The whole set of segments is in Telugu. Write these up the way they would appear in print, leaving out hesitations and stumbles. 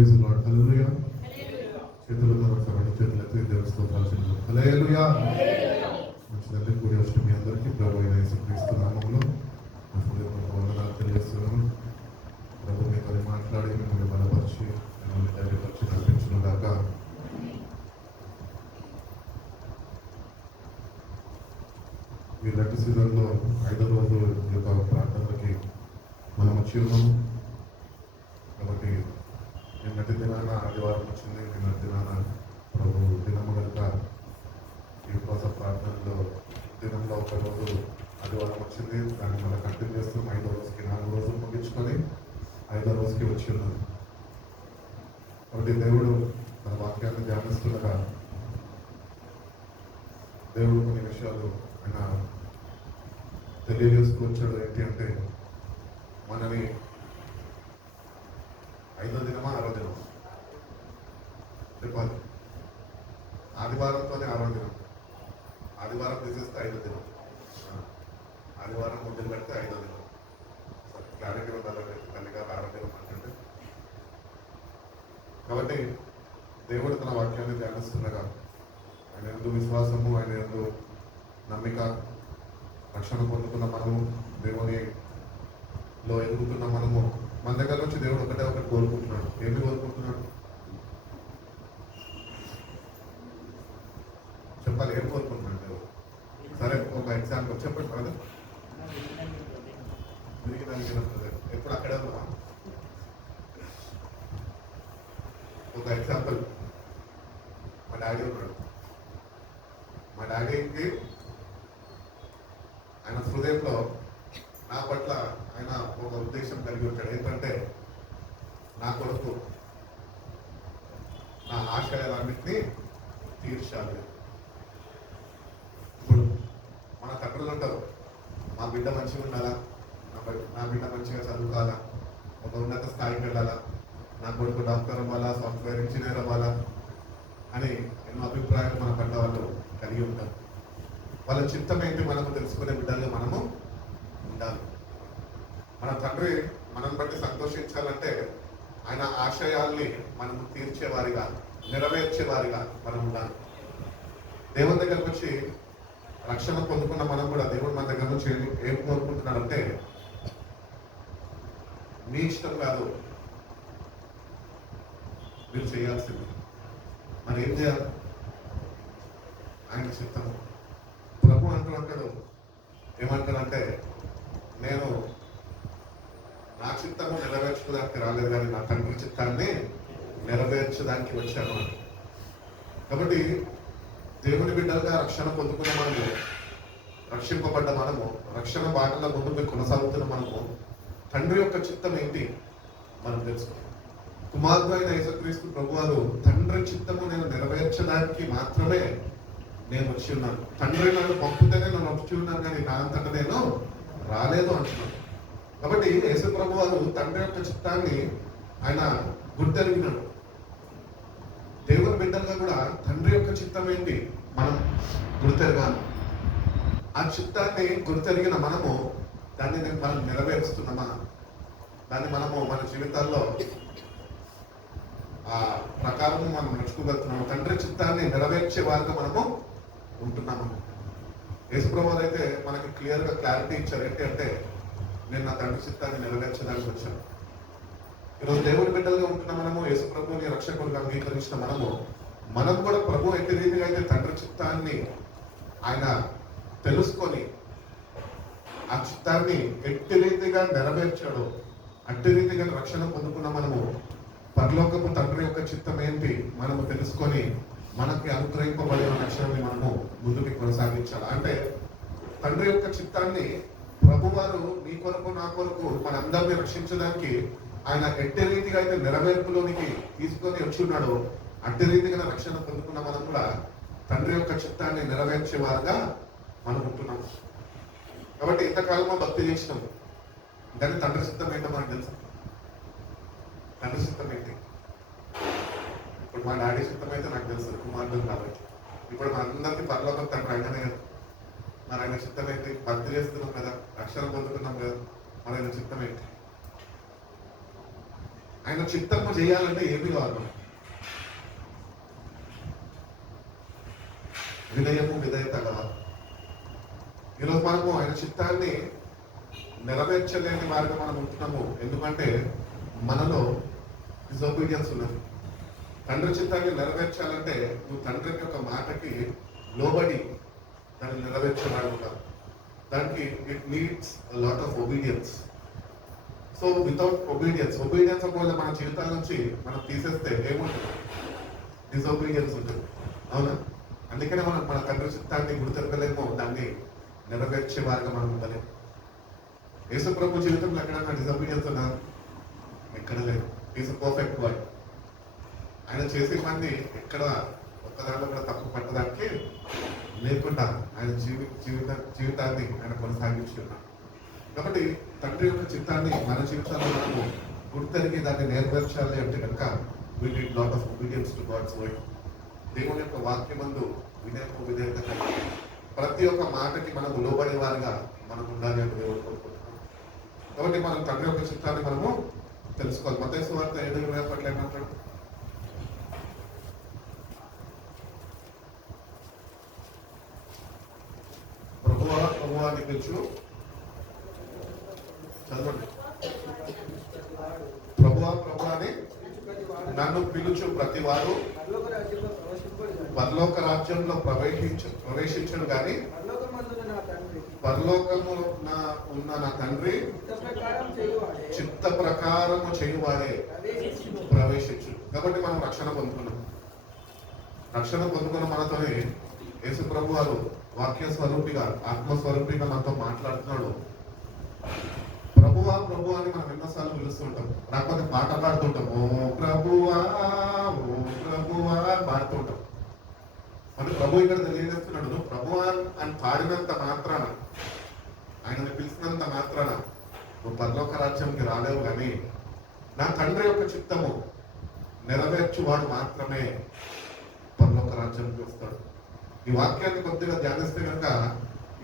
Praise lord. హల్లెలూయా. చేతులతో ఒకసారి చేతులెత్తి దేవుని స్తోత్రాలు చెల్లిద్దాం. హల్లెలూయా. మంచిదండి. కూడి వచ్చిన మీ అందరికీ ప్రభు అయిన యేసుక్రీస్తు నామములో హృదయపూర్వక వందనాలు తెలియజేస్తున్నాను. ప్రభు మీతో మాట్లాడి మిమ్మల్ని బలపరిచి మిమ్మల్ని ధైర్యపరిచి నడిపించును గాక. ఈ లెట్ సీజన్లో 5వ రోజు ఈ యొక్క ప్రార్థనలకి మనం వచ్చి ఉన్నాము. కాబట్టి నిన్నటి దినాన ఆదివారం వచ్చింది. నిన్నటి దినాన ప్రభు దినము కనుక ఈ ఉపవాస ప్రార్థనలో దినంలో ఒక రోజు ఆదివారం వచ్చింది. దాన్ని మనం కంటిన్యూ చేస్తున్నాం. 5వ రోజుకి 4 రోజులు ముగించుకొని 5వ రోజుకి వచ్చి ఉన్నాం. కాబట్టి దేవుడు మన వాక్యాన్ని ధ్యానిస్తుండగా దేవుడు కొన్ని విషయాలు ఆయన తెలియజేస్తూ వచ్చాడు. ఏంటి అంటే మనని 5వ దినమా 6వ దినం చెప్పాలి. ఆదివారంతోనే 6వ దినం. ఆదివారం తీసేస్తే 5వ దినం. ఆదివారం మొదలు పెడితే 5వ దినం. క్లారిటీ ఉండాలి. తల్లిగా 6వ దినం అంటే. కాబట్టి దేవుడు తన వాక్యాన్ని ధ్యానిస్తుండగా ఆయన ఎందు విశ్వాసము, ఆయన ఎందు నమ్మిక, రక్షణ పొందుతున్న మనము, దేవునిలో ఎదుగుతున్న మనము, మన దగ్గర నుంచి దేవుడు ఒకటి కోరుకుంటున్నాడు. ఏమి కోరుకుంటున్నాడు చెప్పాలి. ఏం కోరుకుంటున్నాడు దేవుడు? సరే, ఒక ఎగ్జాంపుల్ చెప్పండి బ్రదర్. ఎప్పుడు అక్కడే ఉన్నావా? ఒక ఎగ్జాంపుల్, మా డాడీ ఉన్నాడు. మా డాడీకి ఆయన హృదయంలో నా పట్ల ఆయన ఒక ఉద్దేశం కలిగి ఉంటాడు. ఏంటంటే నా కొడుకు నా ఆశయాలన్నింటినీ తీర్చాలి. ఇప్పుడు మన తండ్రులు ఉంటారు, మా బిడ్డ మంచిగా ఉండాలా, నా బిడ్డ మంచిగా చదువుకోవాలా, ఒక ఉన్నత స్థాయికి వెళ్ళాలా, నా కొడుకు డాక్టర్ అవ్వాలా, సాఫ్ట్వేర్ ఇంజనీర్ అవ్వాలా అని ఎన్నో అభిప్రాయాలు మన పట్ల వాళ్ళు కలిగి ఉంటారు. వాళ్ళ చిత్తం ఏంటి మనము తెలుసుకునే బిడ్డలుగా మనము ఉండాలి. మన తండ్రి మనం బట్టి సంతోషించాలంటే ఆయన ఆశయాల్ని మనము తీర్చేవారిగా, నెరవేర్చేవారిగా మనం ఉండాలి. దేవుని దగ్గరకు వచ్చి రక్షణ పొందుకున్న మనం కూడా దేవుడు మన దగ్గర నుంచి ఏం కోరుకుంటున్నాడంటే మీ ఇష్టం కాదు, మీరు చేయాల్సింది. మరి ఏం చేయాలి? ఆయన చిత్తము. ప్రభు అంటున్నాడు, ఏమంటాడంటే నేను నా చిత్తము నెరవేర్చడానికి రాలేదు కానీ నా తండ్రి చిత్తాన్ని నెరవేర్చడానికి వచ్చాను అని. కాబట్టి దేవుని బిడ్డలుగా రక్షణ పొందుకున్న మనము, రక్షింపబడ్డ మనము, రక్షణ బాటలో ముందుకు కొనసాగుతున్న మనము, తండ్రి యొక్క చిత్తం ఏంటి మనం తెలుసుకున్నాం. కుమారుడు అయిన యేసుక్రీస్తు ప్రభువారు తండ్రి చిత్తము నేను నెరవేర్చడానికి మాత్రమే నేను వచ్చి ఉన్నాను. తండ్రి నన్ను పంపుతేనే నన్ను వచ్చి ఉన్నాను కానీ నా అంతటా నేను రాలేదు అంటున్నాను. కాబట్టి యేసు ప్రభు వారు తండ్రి యొక్క చిత్తాన్ని ఆయన గుర్తెరిగినాడు. దేవుని బిడ్డలుగా కూడా తండ్రి యొక్క చిత్తం ఏంటి మనం గుర్తెరగాలి. ఆ చిత్తాన్ని గుర్తెరిగిన మనము దాన్ని మనం నెరవేరుస్తున్నామా, దాన్ని మనము మన జీవితాల్లో ఆ ప్రకారం మనం నడుచుకోగలుగుతున్నాము. తండ్రి చిత్తాన్ని నెరవేర్చే వారిగా మనము ఉంటున్నాము. యేసుప్రభు అయితే మనకి క్లియర్గా క్లారిటీ ఇచ్చారు. ఏంటి అంటే నేను నా తండ్రి చిత్తాన్ని నెరవేర్చడానికి వచ్చాను. ఈరోజు దేవుడి బిడ్డలుగా ఉంటున్న మనము, యేసుప్రభుని రక్షకుడిగా అంగీకరించిన మనం కూడా ప్రభు ఎట్టి రీతిగా అయితే తండ్రి చిత్తాన్ని ఆయన తెలుసుకొని ఆ చిత్తాన్ని ఎట్టి రీతిగా నెరవేర్చాడు, అట్టి రీతిగా రక్షణ పొందుకున్న మనము పరలోకపు తండ్రి యొక్క చిత్తం ఏంటి మనము తెలుసుకొని మనకి అనుగ్రహింపబడిన రక్షణని మనము ముందుకు కొనసాగించాలి. అంటే తండ్రి యొక్క చిత్తాన్ని ప్రభువారు నీ కొరకు నా కొరకు మనందరినీ రక్షించడానికి ఆయన ఎట్టి రీతిగా అయితే నెరవేర్పులోనికి తీసుకొని వచ్చి ఉన్నాడో అట్టి రీతిగా రక్షణ పొందుకున్న మనం కూడా తండ్రి యొక్క చిత్తాన్ని నెరవేర్చేవారుగా మనం ఉంటున్నాం. కాబట్టి ఇంతకాలమో భక్తి చేసినాం కానీ తండ్రి చిత్తం ఏంటో మనకు తెలుసు. తండ్రి చిత్తం ఏంటి? ఇప్పుడు మా డాడీ చిత్తం అయితే నాకు తెలుసు, కుమారుడు కాబట్టి. ఇప్పుడు మన అందరికీ పరలోకం తండ్రి ఆయననే కదా. మరి ఆయన చిత్తం ఏంటి? భక్తి చేస్తున్నాం కదా, రక్షణ పొందుతున్నాం కదా, మరి ఆయన చిత్తం ఏంటి? ఆయన చిత్తము చేయాలంటే ఏమి కావాలి మనకు? వినయము విధేయత కావాలి. ఈరోజు మనము ఆయన చిత్తాన్ని నెరవేర్చలేని వారిగా మనం ఉంటున్నాము. ఎందుకంటే మనలో డిసొబీడియన్స్ ఉన్నది. తండ్రి చిత్తాన్ని నెరవేర్చాలంటే నువ్వు తండ్రి యొక్క మాటకి లోబడి దాన్ని నెరవేర్చేవాడు ఉంటారు. దానికి it needs lot of obedience. So without obedience ఒకవేళ మన జీవితాల నుంచి మనం తీసేస్తే ఏముంటుంది? డిసొబీడియన్స్ ఉంటుంది. అవునా? అందుకనే మనం మన తండ్రి చిత్తాన్ని గుర్తెరగలేమో, దాన్ని నెరవేర్చే వారిగా మనం ఉండలేము. యేసు ప్రభు జీవితంలో ఎక్కడన్నా డిసొబీడియన్స్ ఉన్నా? ఎక్కడ లేదు. Is perfect word. ఆయన చేసే పని ఎక్కడ ఒక్కదాంట్లో కూడా తప్పు పట్టడానికి లేకుండా ఆయన జీవితాన్ని ఆయన కొనసాగించుకున్నాడు. కాబట్టి తండ్రి యొక్క చిత్తాన్ని మన జీవితాల్లో మనము గుర్తెరిగి దాన్ని నెరవేర్చాలి అంటే కనుక we need lot of obedience to God's word. దేవుని యొక్క వాక్యమందు వినయము విధేయత కలిగి ప్రతి ఒక్క మాటకి మనము లోబడే వారిగా మనం ఉండాలి అని దేవుడు కోరుకుంటున్నాం. కాబట్టి మనం తండ్రి యొక్క చిత్తాన్ని మనము తెలుసుకోవాలి. మత్తయి సువార్త 7:20 ఏమంటాడు? ప్రభువా అని పిలుచు. చదవండి. ప్రభువా అని నన్ను పిలుచు ప్రతి వారు పరలోక రాజ్యంలో ప్రవేశించను గాని పరలోకము ఉన్న నా తండ్రి చిత్త ప్రకారము చేయువాడే ప్రవేశించు. కాబట్టి మనం రక్షణ పొందుకున్నాం. రక్షణ పొందుకున్న మనతోనే యేసు ప్రభు వారు వాక్య స్వరూపిగా ఆత్మస్వరూపిగా మనతో మాట్లాడుతున్నాడు. ప్రభువా ప్రభువా అని మనం ఎన్నోసార్లు పిలుస్తుంటాం. రాకపోతే పాట పాడుతుంటాం. ఓ ప్రభువా పాడుతుంటాం. మరి ప్రభు ఇక్కడ తెలియజేస్తున్నాడు, నువ్వు ప్రభువా అని పాడినంత మాత్రాన, ఆయనని పిలిచినంత మాత్రాన నువ్వు పరలోక రాజ్యానికి రాలేవు. కానీ నా తండ్రి యొక్క చిత్తము నెరవేర్చువాడు మాత్రమే పరలోక రాజ్యానికి వస్తాడు. ఈ వాక్యాన్ని కొద్దిగా ధ్యానిస్తే కనుక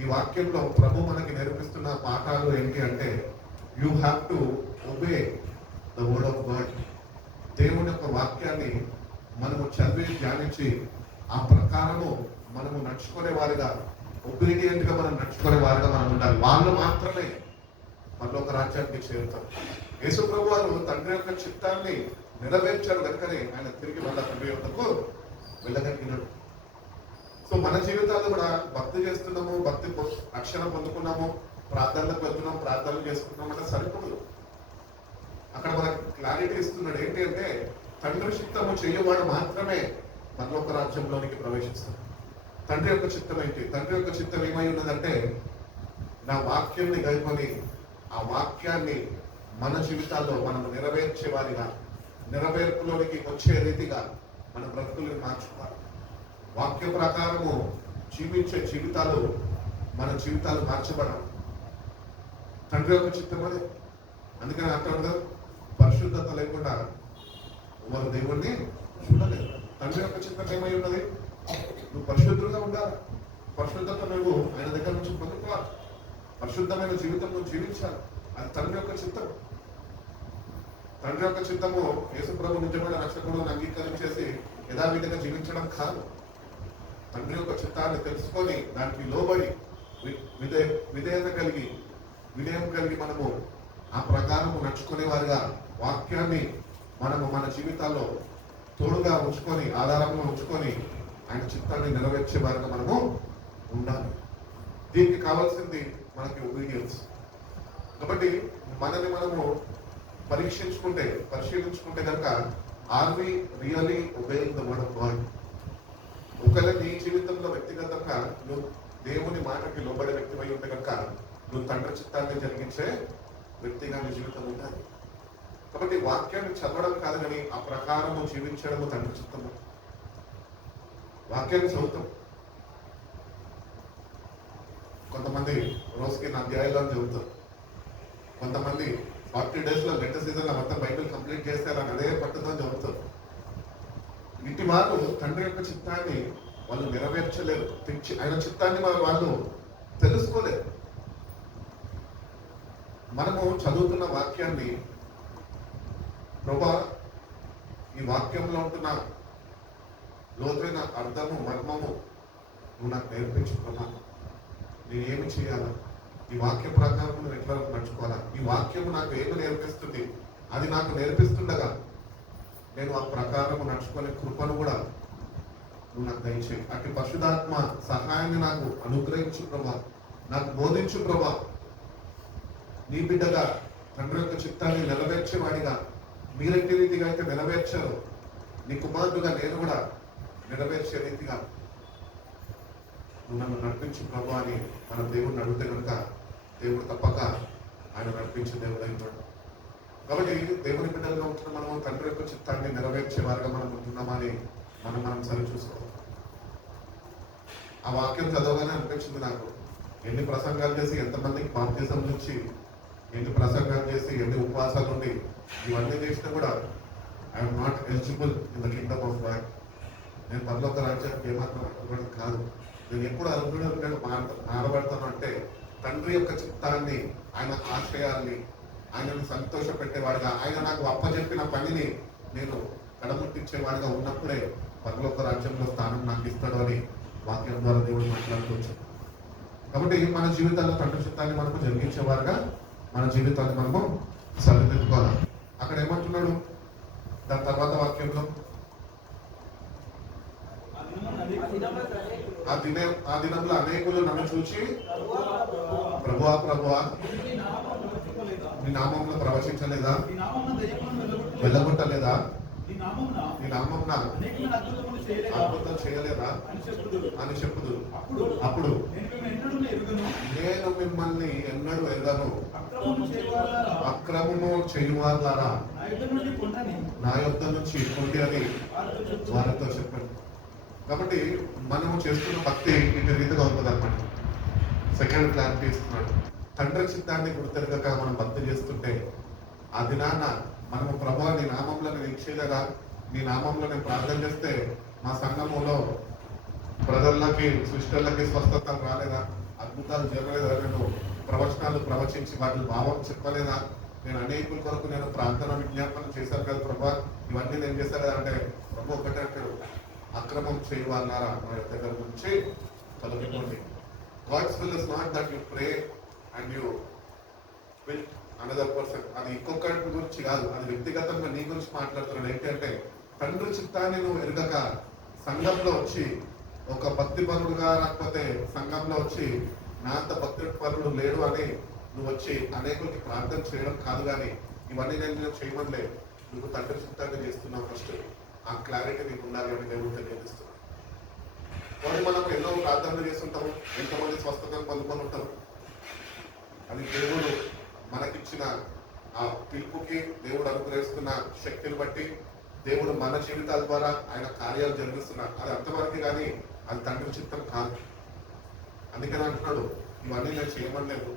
ఈ వాక్యంలో ప్రభు మనకి నేర్పిస్తున్న పాఠాలు ఏంటి అంటే, you have to obey the word of God. దేవుని యొక్క వాక్యాన్ని మనము చదివి ధ్యానించి ఆ ప్రకారము మనము నడుచుకునే వారిగా, ఒబీడియంట్ గా మనం నడుచుకునే వారిగా మనం ఉండాలి. వాళ్ళు మాత్రమే పరలోక రాజ్యానికి చేరుతాం. యేసు ప్రభు వారు తండ్రి యొక్క చిత్తాన్ని నెరవేర్చారు కనుకనే ఆయన తిరిగి మళ్ళా తండ్రి యొక్కకు వెళ్ళగలిగినాడు. సో మన జీవితాలు కూడా భక్తి చేస్తున్నాము, భక్తి రక్షణ పొందుకున్నాము, ప్రార్థనలకు వెళ్తున్నాము, ప్రార్థనలు చేసుకుంటున్నాం అంటే సరిపోదు. అక్కడ మనకి క్లారిటీ ఇస్తున్నాడు ఏంటి అంటే, తండ్రి చిత్తము చేయవాడు మాత్రమే పరలోక రాజ్యంలోనికి ప్రవేశిస్తాడు. తండ్రి యొక్క చిత్తం ఏంటి? తండ్రి యొక్క చిత్తం ఏమై ఉన్నదంటే, నా వాక్యాన్ని గైకొని ఆ వాక్యాన్ని మన జీవితాల్లో మనం నెరవేర్చే వారిగా, నెరవేర్పులోనికి వచ్చే రీతిగా మన బ్రతుకులను మార్చుకోవాలి. వాక్య ప్రకారము జీవించే జీవితాలు, మన జీవితాలు మార్చబడాలి. తండ్రి యొక్క చిత్తం అది. అందుకని అంటాడు, పరిశుద్ధత లేకుండా వారు దేవుణ్ణి చూడలేదు. తండ్రి యొక్క చిత్తం ఏమై ఉన్నది? నువ్వు పరిశుద్ధులుగా ఉండాలి. పరిశుద్ధత నువ్వు ఆయన దగ్గర నుంచి పొందుకోవాలి. పరిశుద్ధమైన జీవితం నువ్వు జీవించాలి. అది తండ్రి యొక్క చిత్తం. తండ్రి యొక్క చిత్తము యేసు ప్రభు నిజమైన రక్షకులను అంగీకరించేసి యథావిధిగా జీవించడం కాదు. తండ్రి యొక్క చిత్తాన్ని తెలుసుకొని దానికి లోబడి విధేయత కలిగి, వినయం కలిగి మనము ఆ ప్రకారము నడుచుకునే వారిగా, వాక్యాన్ని మనము మన జీవితాల్లో తోడుగా ఉంచుకొని, ఆధారంగా ఉంచుకొని ఆయన చిత్తాన్ని నెరవేర్చే వారిగా మనము ఉండాలి. దీనికి కావాల్సింది మనకి ఒబీడియన్స్. కాబట్టి మనల్ని మనము పరిశీలించుకుంటే కనుక, are we really obeying the word of God? ఒకవేళ నీ జీవితంలో వ్యక్తిగతంగా నువ్వు దేవుని మాటకి లోబడే వ్యక్తివై ఉంటే కనుక నువ్వు తండ్రి చిత్తాన్ని జరిగించే వ్యక్తిగా నీ జీవితం ఉండాలి. కాబట్టి వాక్యాన్ని చదవడం కాదు, కానీ ఆ ప్రకారము జీవించడము తండ్రి చిత్తము. వాక్యాన్ని చదువుతాం. కొంతమంది రోజుకి 4 అధ్యాయాలను చదువుతారు. కొంతమంది 40 days లో లెటర్ సీజన్ లో మొత్తం బైబిల్ కంప్లీట్ చేస్తారని అదే పట్టుదని చదువుతారు. ఇంటి వారు తండ్రి యొక్క చిత్తాన్ని వాళ్ళు నెరవేర్చలేరు. ఆయన చిత్తాన్ని వాళ్ళు తెలుసుకోలేరు. మనము చదువుతున్న వాక్యాన్ని ప్రభా, ఈ వాక్యంలో ఉంటున్న లోతైన అర్థము మర్మము నువ్వు నాకు నేర్పించు ప్రభా. నేను ఏమి చేయాలా, ఈ వాక్య ప్రకారం నేను ఎట్లా నడుచుకోవాలా, ఈ వాక్యము నాకు ఏమి నేర్పిస్తుంది, అది నాకు నేర్పిస్తుండగా నేను ఆ ప్రకారం నడుచుకునే కృపను కూడా నువ్వు నాకు దయచేయి. అటు పరిశుద్ధాత్మ సహాయాన్ని నాకు అనుగ్రహించు ప్రభా, నాకు బోధించు ప్రభా. నీ బిడ్డగా తండ్రి యొక్క చిత్తాన్ని నెరవేర్చేవాడిగా మీరెట్టి రీతిగా అయితే నెరవేర్చారు, నీ కుమారుడుగా నేను కూడా నెరవేర్చే రీతిగా నువ్వు నన్ను నడిపించు ప్రభు అని మన దేవుడిని అడిగితే కనుక దేవుడు తప్పక ఆయన నడిపించే దేవుడు అయినాడు. కాబట్టి దేవుని బిడ్డలుగా ఉంటున్న మనం తండ్రి యొక్క చిత్తాన్ని నెరవేర్చే వారిగా మనం ఉంటున్నామని మనం సరి చూసుకోవాలి. ఆ వాక్యం చదవగానే అనిపించింది నాకు, ఎన్ని ప్రసంగాలు చేసి ఎంతమందికి బాప్తిజం నుంచి, ఎన్ని ప్రసంగాలు చేసి ఎన్ని ఉపవాసాలు ఉండి ఇవన్నీ చేసినా కూడా I'm not eligible in the Kingdom of God. నేను పరలోక రాజ్యానికి ఏమాత్రం అర్హుడు కాదు. నేను ఎప్పుడు అర్హుడు మారబడతాను అంటే తండ్రి యొక్క చిత్తాన్ని, ఆయన ఆశయాల్ని, ఆయనను సంతోష పెట్టేవాడిగా, ఆయన నాకు అప్పచెప్పిన పనిని నేను కడముట్టించేవాడిగా ఉన్నప్పుడే పరలోక రాజ్యంలో స్థానం నాకు ఇస్తాడు అని వాక్యం ద్వారా దేవుడు మాట్లాడుకోవచ్చు. కాబట్టి మన జీవితాల్లో తండ్రి చిత్తాన్ని మనకు జరిగించేవారుగా మన జీవితాన్ని మనము సరిదిద్దుకోవాలి. అక్కడ ఏమంటున్నాడు దాని తర్వాత వాక్యంలో, ఆ దినంలో అనేకులు నన్ను చూచి ప్రభువా ప్రభువా నీ నామంలో ప్రవచించలేదా, వెళ్ళగొట్టలేదా, నీ నామమున అద్భుతం చేయలేదా అని చెప్పుదు. అప్పుడు నేను మిమ్మల్ని ఎన్నడూ ఎరుగను, అక్రమము చేయువారులారా నా యొద్ద నుంచి పొండి అని వారితో చెప్పండి. కాబట్టి మనము చేస్తున్న భక్తి ఇంటి రీతిగా ఉంటుంది అన్నమాట. సెకండ్ క్లారిటీ ఇస్తున్నాడు. తండ్రి చిత్తాన్ని గుర్తెరగక మనం భక్తి చేస్తుంటే ఆ దినాన మనము ప్రభువా నీ నామంలో నేను ఇచ్చేదగా, నీ నామంలో నేను ప్రార్థన చేస్తే మా సంఘములో ప్రజలకి సిస్టర్లకి స్వస్థత రాలేదా, అద్భుతాలు జరగలేదా, నేను ప్రవచనాలు ప్రవచించి వాటి భావం చెప్పలేదా, నేను అనేకుల కొరకు నేను ప్రార్థన విజ్ఞాపనం చేశాను కదా ప్రభా, ఇవన్నీ నేను చేశాను కదా అంటే ప్రభు ఒకటే అంటాడు, అక్రమం చేయవాలన్నారా నా దగ్గర నుంచి తొలగిపోండి. God's will is not that you pray and you will another person. అది ఇంకొకటి గురించి కాదు, అది వ్యక్తిగతంగా నీ గురించి మాట్లాడుతున్నాడు. ఏంటంటే తండ్రి చిత్తాన్ని నువ్వు ఎరగక సంఘంలో వచ్చి ఒక భక్తి పరుడుగా, లేకపోతే సంఘంలో వచ్చి నా అంత భక్తి పరుడు లేడు అని నువ్వు వచ్చి అనేకులకి ప్రార్థన చేయడం కాదు. కానీ ఇవన్నీ నేను చేయమనిలే, నువ్వు తండ్రి చిత్తాన్ని చేస్తున్నావు. ఫస్ట్ ఆ క్లారిటీ నీకు ఉండాలి అని దేవుడు తెలియజేస్తున్నాడు. కాబట్టి మనం ఎన్నో ప్రార్థనలు చేస్తుంటాము, ఎంతమంది స్వస్థతను పొందుకొని ఉంటారు. అది దేవుడు మనకిచ్చిన ఆ పిలుపుకి, దేవుడు అనుగ్రహిస్తున్న శక్తిని బట్టి దేవుడు మన జీవితాల ద్వారా ఆయన కార్యాలు జరిగిస్తున్నారు. అది అంతవరకు కానీ అది తండ్రి చిత్తం కాదు. అందుకని అంటున్నాడు, ఇవన్నీ నేను చేయమనలేదు,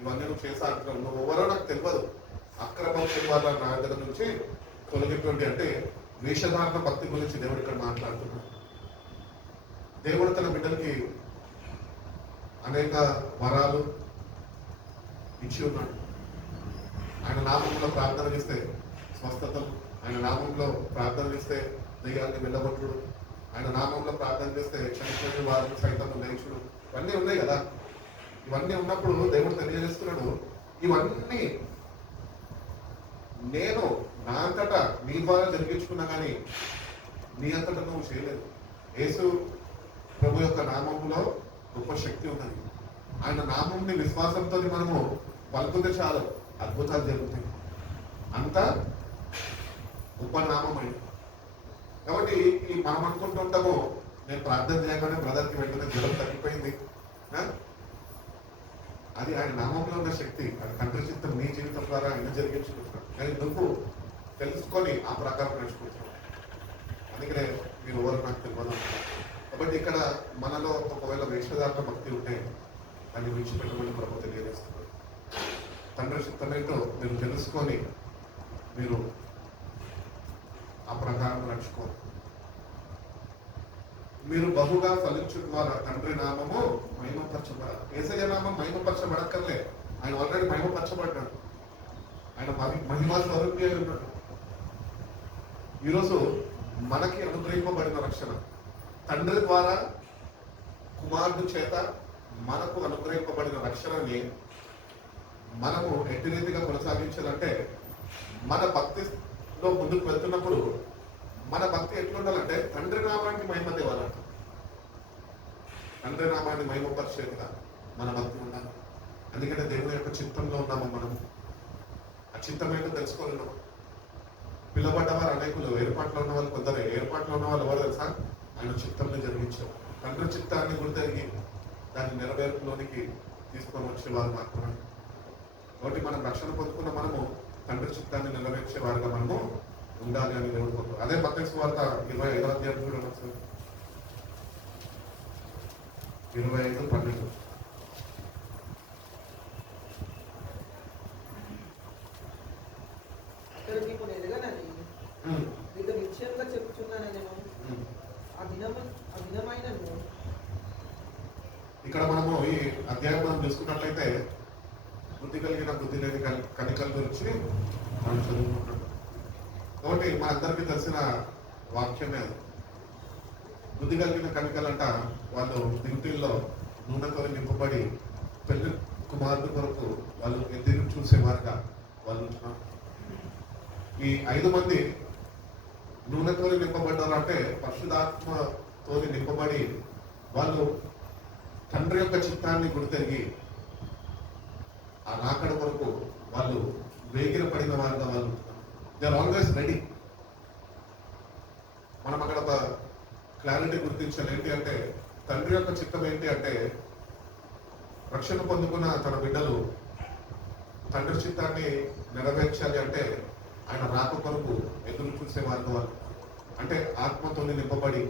ఇవన్నీ నువ్వు చేసా అంటున్నావు, నువ్వు ఎవరో నాకు తెలియదు, అక్రమం చేయవాల నా దగ్గర నుంచి తొలగిపోండి అంటే వేషధారణ భక్తి గురించి దేవుడు ఇక్కడ మాట్లాడుతున్నాడు. దేవుడు తన బిడ్డలకి అనేక వరాలు ఇచ్చి ఉన్నాడు. ఆయన నామంలో ప్రార్థన చేస్తే స్వస్థతలు, ఆయన నామంలో ప్రార్థన చేస్తే దెయ్యాన్ని వెళ్ళగొట్టుడు, ఆయన నామంలో ప్రార్థన చేస్తే చనిపోయిన వారిని సైతం లేచుడు, ఇవన్నీ ఉన్నాయి కదా. ఇవన్నీ ఉన్నప్పుడు దేవుడు తెలియజేస్తున్నాడు, ఇవన్నీ నేను నా అంతటా నీ ద్వారా జరిగించుకున్నా కానీ నీ అంతటా నువ్వు చేయలేదు. యేసు ప్రభు యొక్క నామంలో గొప్ప శక్తి ఉన్నది. ఆయన నామంని విశ్వాసంతో మనము పలుకుతే చాలు అద్భుతాలు జరుగుతాయి. అంత గొప్ప నామం అయింది. కాబట్టి మనం అనుకుంటుంటాము, నేను ప్రార్థన చేయగానే బ్రదర్కి వెంటనే జ్వరం తగ్గిపోయింది. అది ఆయన నామంలో ఉన్న శక్తి, అది తండ్రి చిత్తం నీ జీవితం ద్వారా ఆయన జరిగించుకుంటున్నాడు. కానీ నువ్వు తెలుసుకొని ఆ ప్రకారం నడుచుకుంటున్నావు. అందుకనే మీరు ఎవరు నాకు తెలియదు. కాబట్టి ఇక్కడ మనలో ఒకవేళ వేషధారణ భక్తి ఉంటే దాన్ని విడిచిపెట్టమని ప్రభు తెలియజేస్తున్నారు. తండ్రి చిత్తమేంటో మీరు తెలుసుకొని మీరు ఆ ప్రకారం నడుచుకోవాలి. మీరు బహుగా ఫలించడం ద్వారా తండ్రి నామము మహిమపరచబడాలి. యేసయ్య నామం మహిమపరచబడక్కర్లే, ఆయన ఆల్రెడీ మహిమపరచబడ్డాడు. ఆయన మహిమా స్వరూపి అయి ఉన్నాడు. ఈరోజు మనకి అనుగ్రహింపబడిన రక్షణ తండ్రి ద్వారా కుమారుడు చేత మనకు అనుగ్రహింపబడిన రక్షణని మనము ఎట్టి రీతిగా కొనసాగించాలంటే మన భక్తిలో ముందుకు వెళ్తున్నప్పుడు మన భక్తి ఎట్లుండాలంటే తండ్రి నామానికి మహిమ తేవాలంట. తండ్రి నామాన్ని మహిమపరిచేదిగా మన భక్తి ఉండాలి. ఎందుకంటే దేవుని యొక్క చిత్తంలో ఉన్నాము. మనము ఆ చిత్తం ఏంటో తెలుసుకోలేము. పిలవబడ్డవారు అనేకులు, ఏర్పాట్లో ఉన్న వాళ్ళు కొందరు. ఏర్పాట్లో ఉన్న వాళ్ళు ఎవరు తెలుసా? ఆయన చిత్తంలో జరిగించారు. తండ్రి చిత్తాన్ని గుర్తెరిగి దాన్ని నెరవేర్పులోనికి తీసుకొని వచ్చేవారు మాత్రమే. కాబట్టి మనం రక్షణ పొందుకున్న మనము తండ్రి చిత్తాన్ని నెరవేర్చేవారుగా మనము ఉండాలి అని దేవుడు కోరుతారు. అదే మత్తయి సువార్త 25వ అధ్యాయం చూడండి. 25:12. నిశ్చయంగా చెప్పుచున్నాను నేను, ఇక్కడ మనము ఈ అధ్యాయం మనం చూసుకున్నట్లయితే బుద్ధి కలిగిన బుద్ధి లేని కనికల గురించి మనం చదువుకుంటున్నాం. కాబట్టి మనందరికీ తెలిసిన వాక్యమే అది. బుద్ధి కలిగిన కనికలంట వాళ్ళు దిగుటీల్లో నూనెతో నింపబడి పెళ్లి కుమారుడు కొరకు వాళ్ళు ఎదురు చూసేవారుగా వాళ్ళు ఉంటున్నారు. ఈ 5 మంది నూనెతో నింపబడ్డారు అంటే పరిశుద్ధాత్మతో నింపబడి వాళ్ళు తండ్రి యొక్క చిత్తాన్ని గుర్తెరిగి ఆ రాకడ కొరకు వాళ్ళు వేగిర పడిన వారుగా వాళ్ళు దే ఆర్ ఆల్వేస్ రెడీ. మనం అక్కడ ఒక క్లారిటీ గుర్తించాలి. ఏంటి అంటే తండ్రి యొక్క చిత్తం ఏంటి అంటే రక్షణ పొందుకున్న తన బిడ్డలు తండ్రి చిత్తాన్ని నెరవేర్చాలి అంటే ఆయన రాక కొరకు ఎదురు చూసేవారు వాళ్ళు. అంటే ఆత్మతో నింపబడి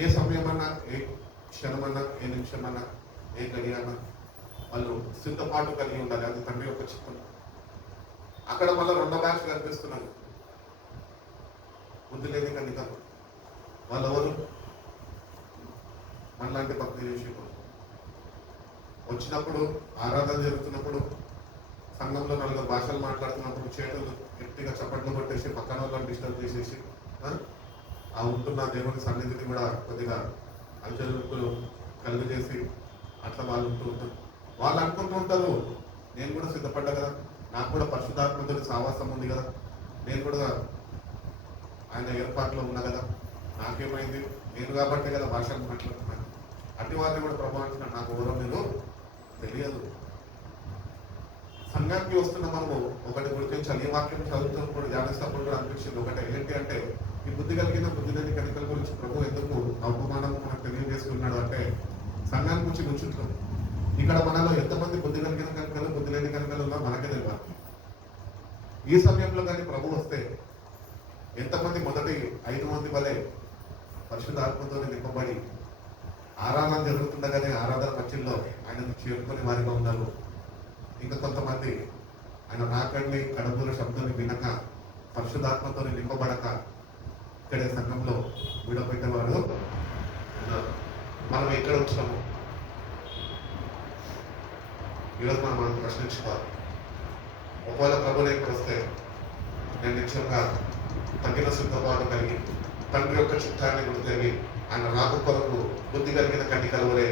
ఏ సమయమన్నా, ఏ క్షణమన్నా, ఏ నిమిషమన్నా, ఏ గడియన్నా వాళ్ళు సిద్ధపాటు కలిగి ఉండాలి. అది తండ్రి యొక్క చిత్తం. అక్కడ మళ్ళీ 2వ బ్యాచ్ కనిపిస్తున్నారు. బుద్ధి లేని కనికలు వాళ్ళు ఎవరు? మనలాంటి భక్తి చేసేవారు. వచ్చినప్పుడు ఆరాధన జరుగుతున్నప్పుడు సంఘంలో 4 భాషలు మాట్లాడుతున్నప్పుడు చేతులు గట్టిగా చప్పట్లు కొట్టేసి పక్కన వాళ్ళని డిస్టర్బ్ చేసేసి ఆ ఉంటున్న దేవుని సన్నిధిని కూడా కొద్దిగా అల్చలుపులు కలుగు చేసి అట్లా వాళ్ళు ఉంటూ ఉంటారు. వాళ్ళు అనుకుంటూ ఉంటారు, నేను కూడా సిద్ధపడ్డా కదా, నాకు కూడా పరిశుద్ధాత్మతో సావాసం ఉంది కదా, నేను కూడా ఆయన ఏర్పాట్లో ఉన్నా కదా, నాకేమైంది, నేను కాబట్టే కదా భాషలు మాట్లాడుతున్నాను. అట్టి వారిని కూడా ప్రభావించిన నాకు ఎవరో మీరు తెలియదు. సంఘానికి వస్తున్న మనము ఒకటి గుర్తించాలి. ఈ వాక్యం చదువుతున్నప్పుడు ధ్యానిస్తున్నప్పుడు కూడా అనిపించింది ఒకటే. ఏంటి అంటే ఈ బుద్ధి కలిగిన బుద్ధి లేని కనికల గురించి ప్రభు ఎందుకు అవమానం మనకు తెలియజేస్తున్నాడు అంటే సంఘాన్ని గురించి కూర్చుంటాం. ఇక్కడ మనలో ఎంతమంది బుద్ధి కలిగిన కనికలు, బుద్ధి లేని కనికలు ఉన్నా మనకే తెలియాలి. ఈ సమయంలో కానీ ప్రభు వస్తే ఎంతమంది మొదటి 5 మంది వలె పరిశుద్ధాత్మతో నింపబడి ఆరాధన జరుగుతుండగానే ఆరాధన మధ్యలో ఆయనను చేరుకొని వారిగా ఉన్నారు. ఇంకా కొంతమంది ఆయన రాకండి కడబూర శబ్దాన్ని వినక పరిశుద్ధాత్మతో నింపబడక ఇక్కడే సంఘంలో విడబెట్టేవాడు. మనం ఎక్కడ వచ్చినాము ఈరోజు మనం ప్రశ్నించుకోవాలి. ఒకవేళ ప్రభుని ఇక్కడ వస్తే నేను నిశ్చయంగా తగిన సిద్ధపాటు కలిగి తండ్రి యొక్క చిత్తాన్ని గుర్తెరిగి ఆయన రాక కొరకు బుద్ధి కలిగిన కన్నికలవలే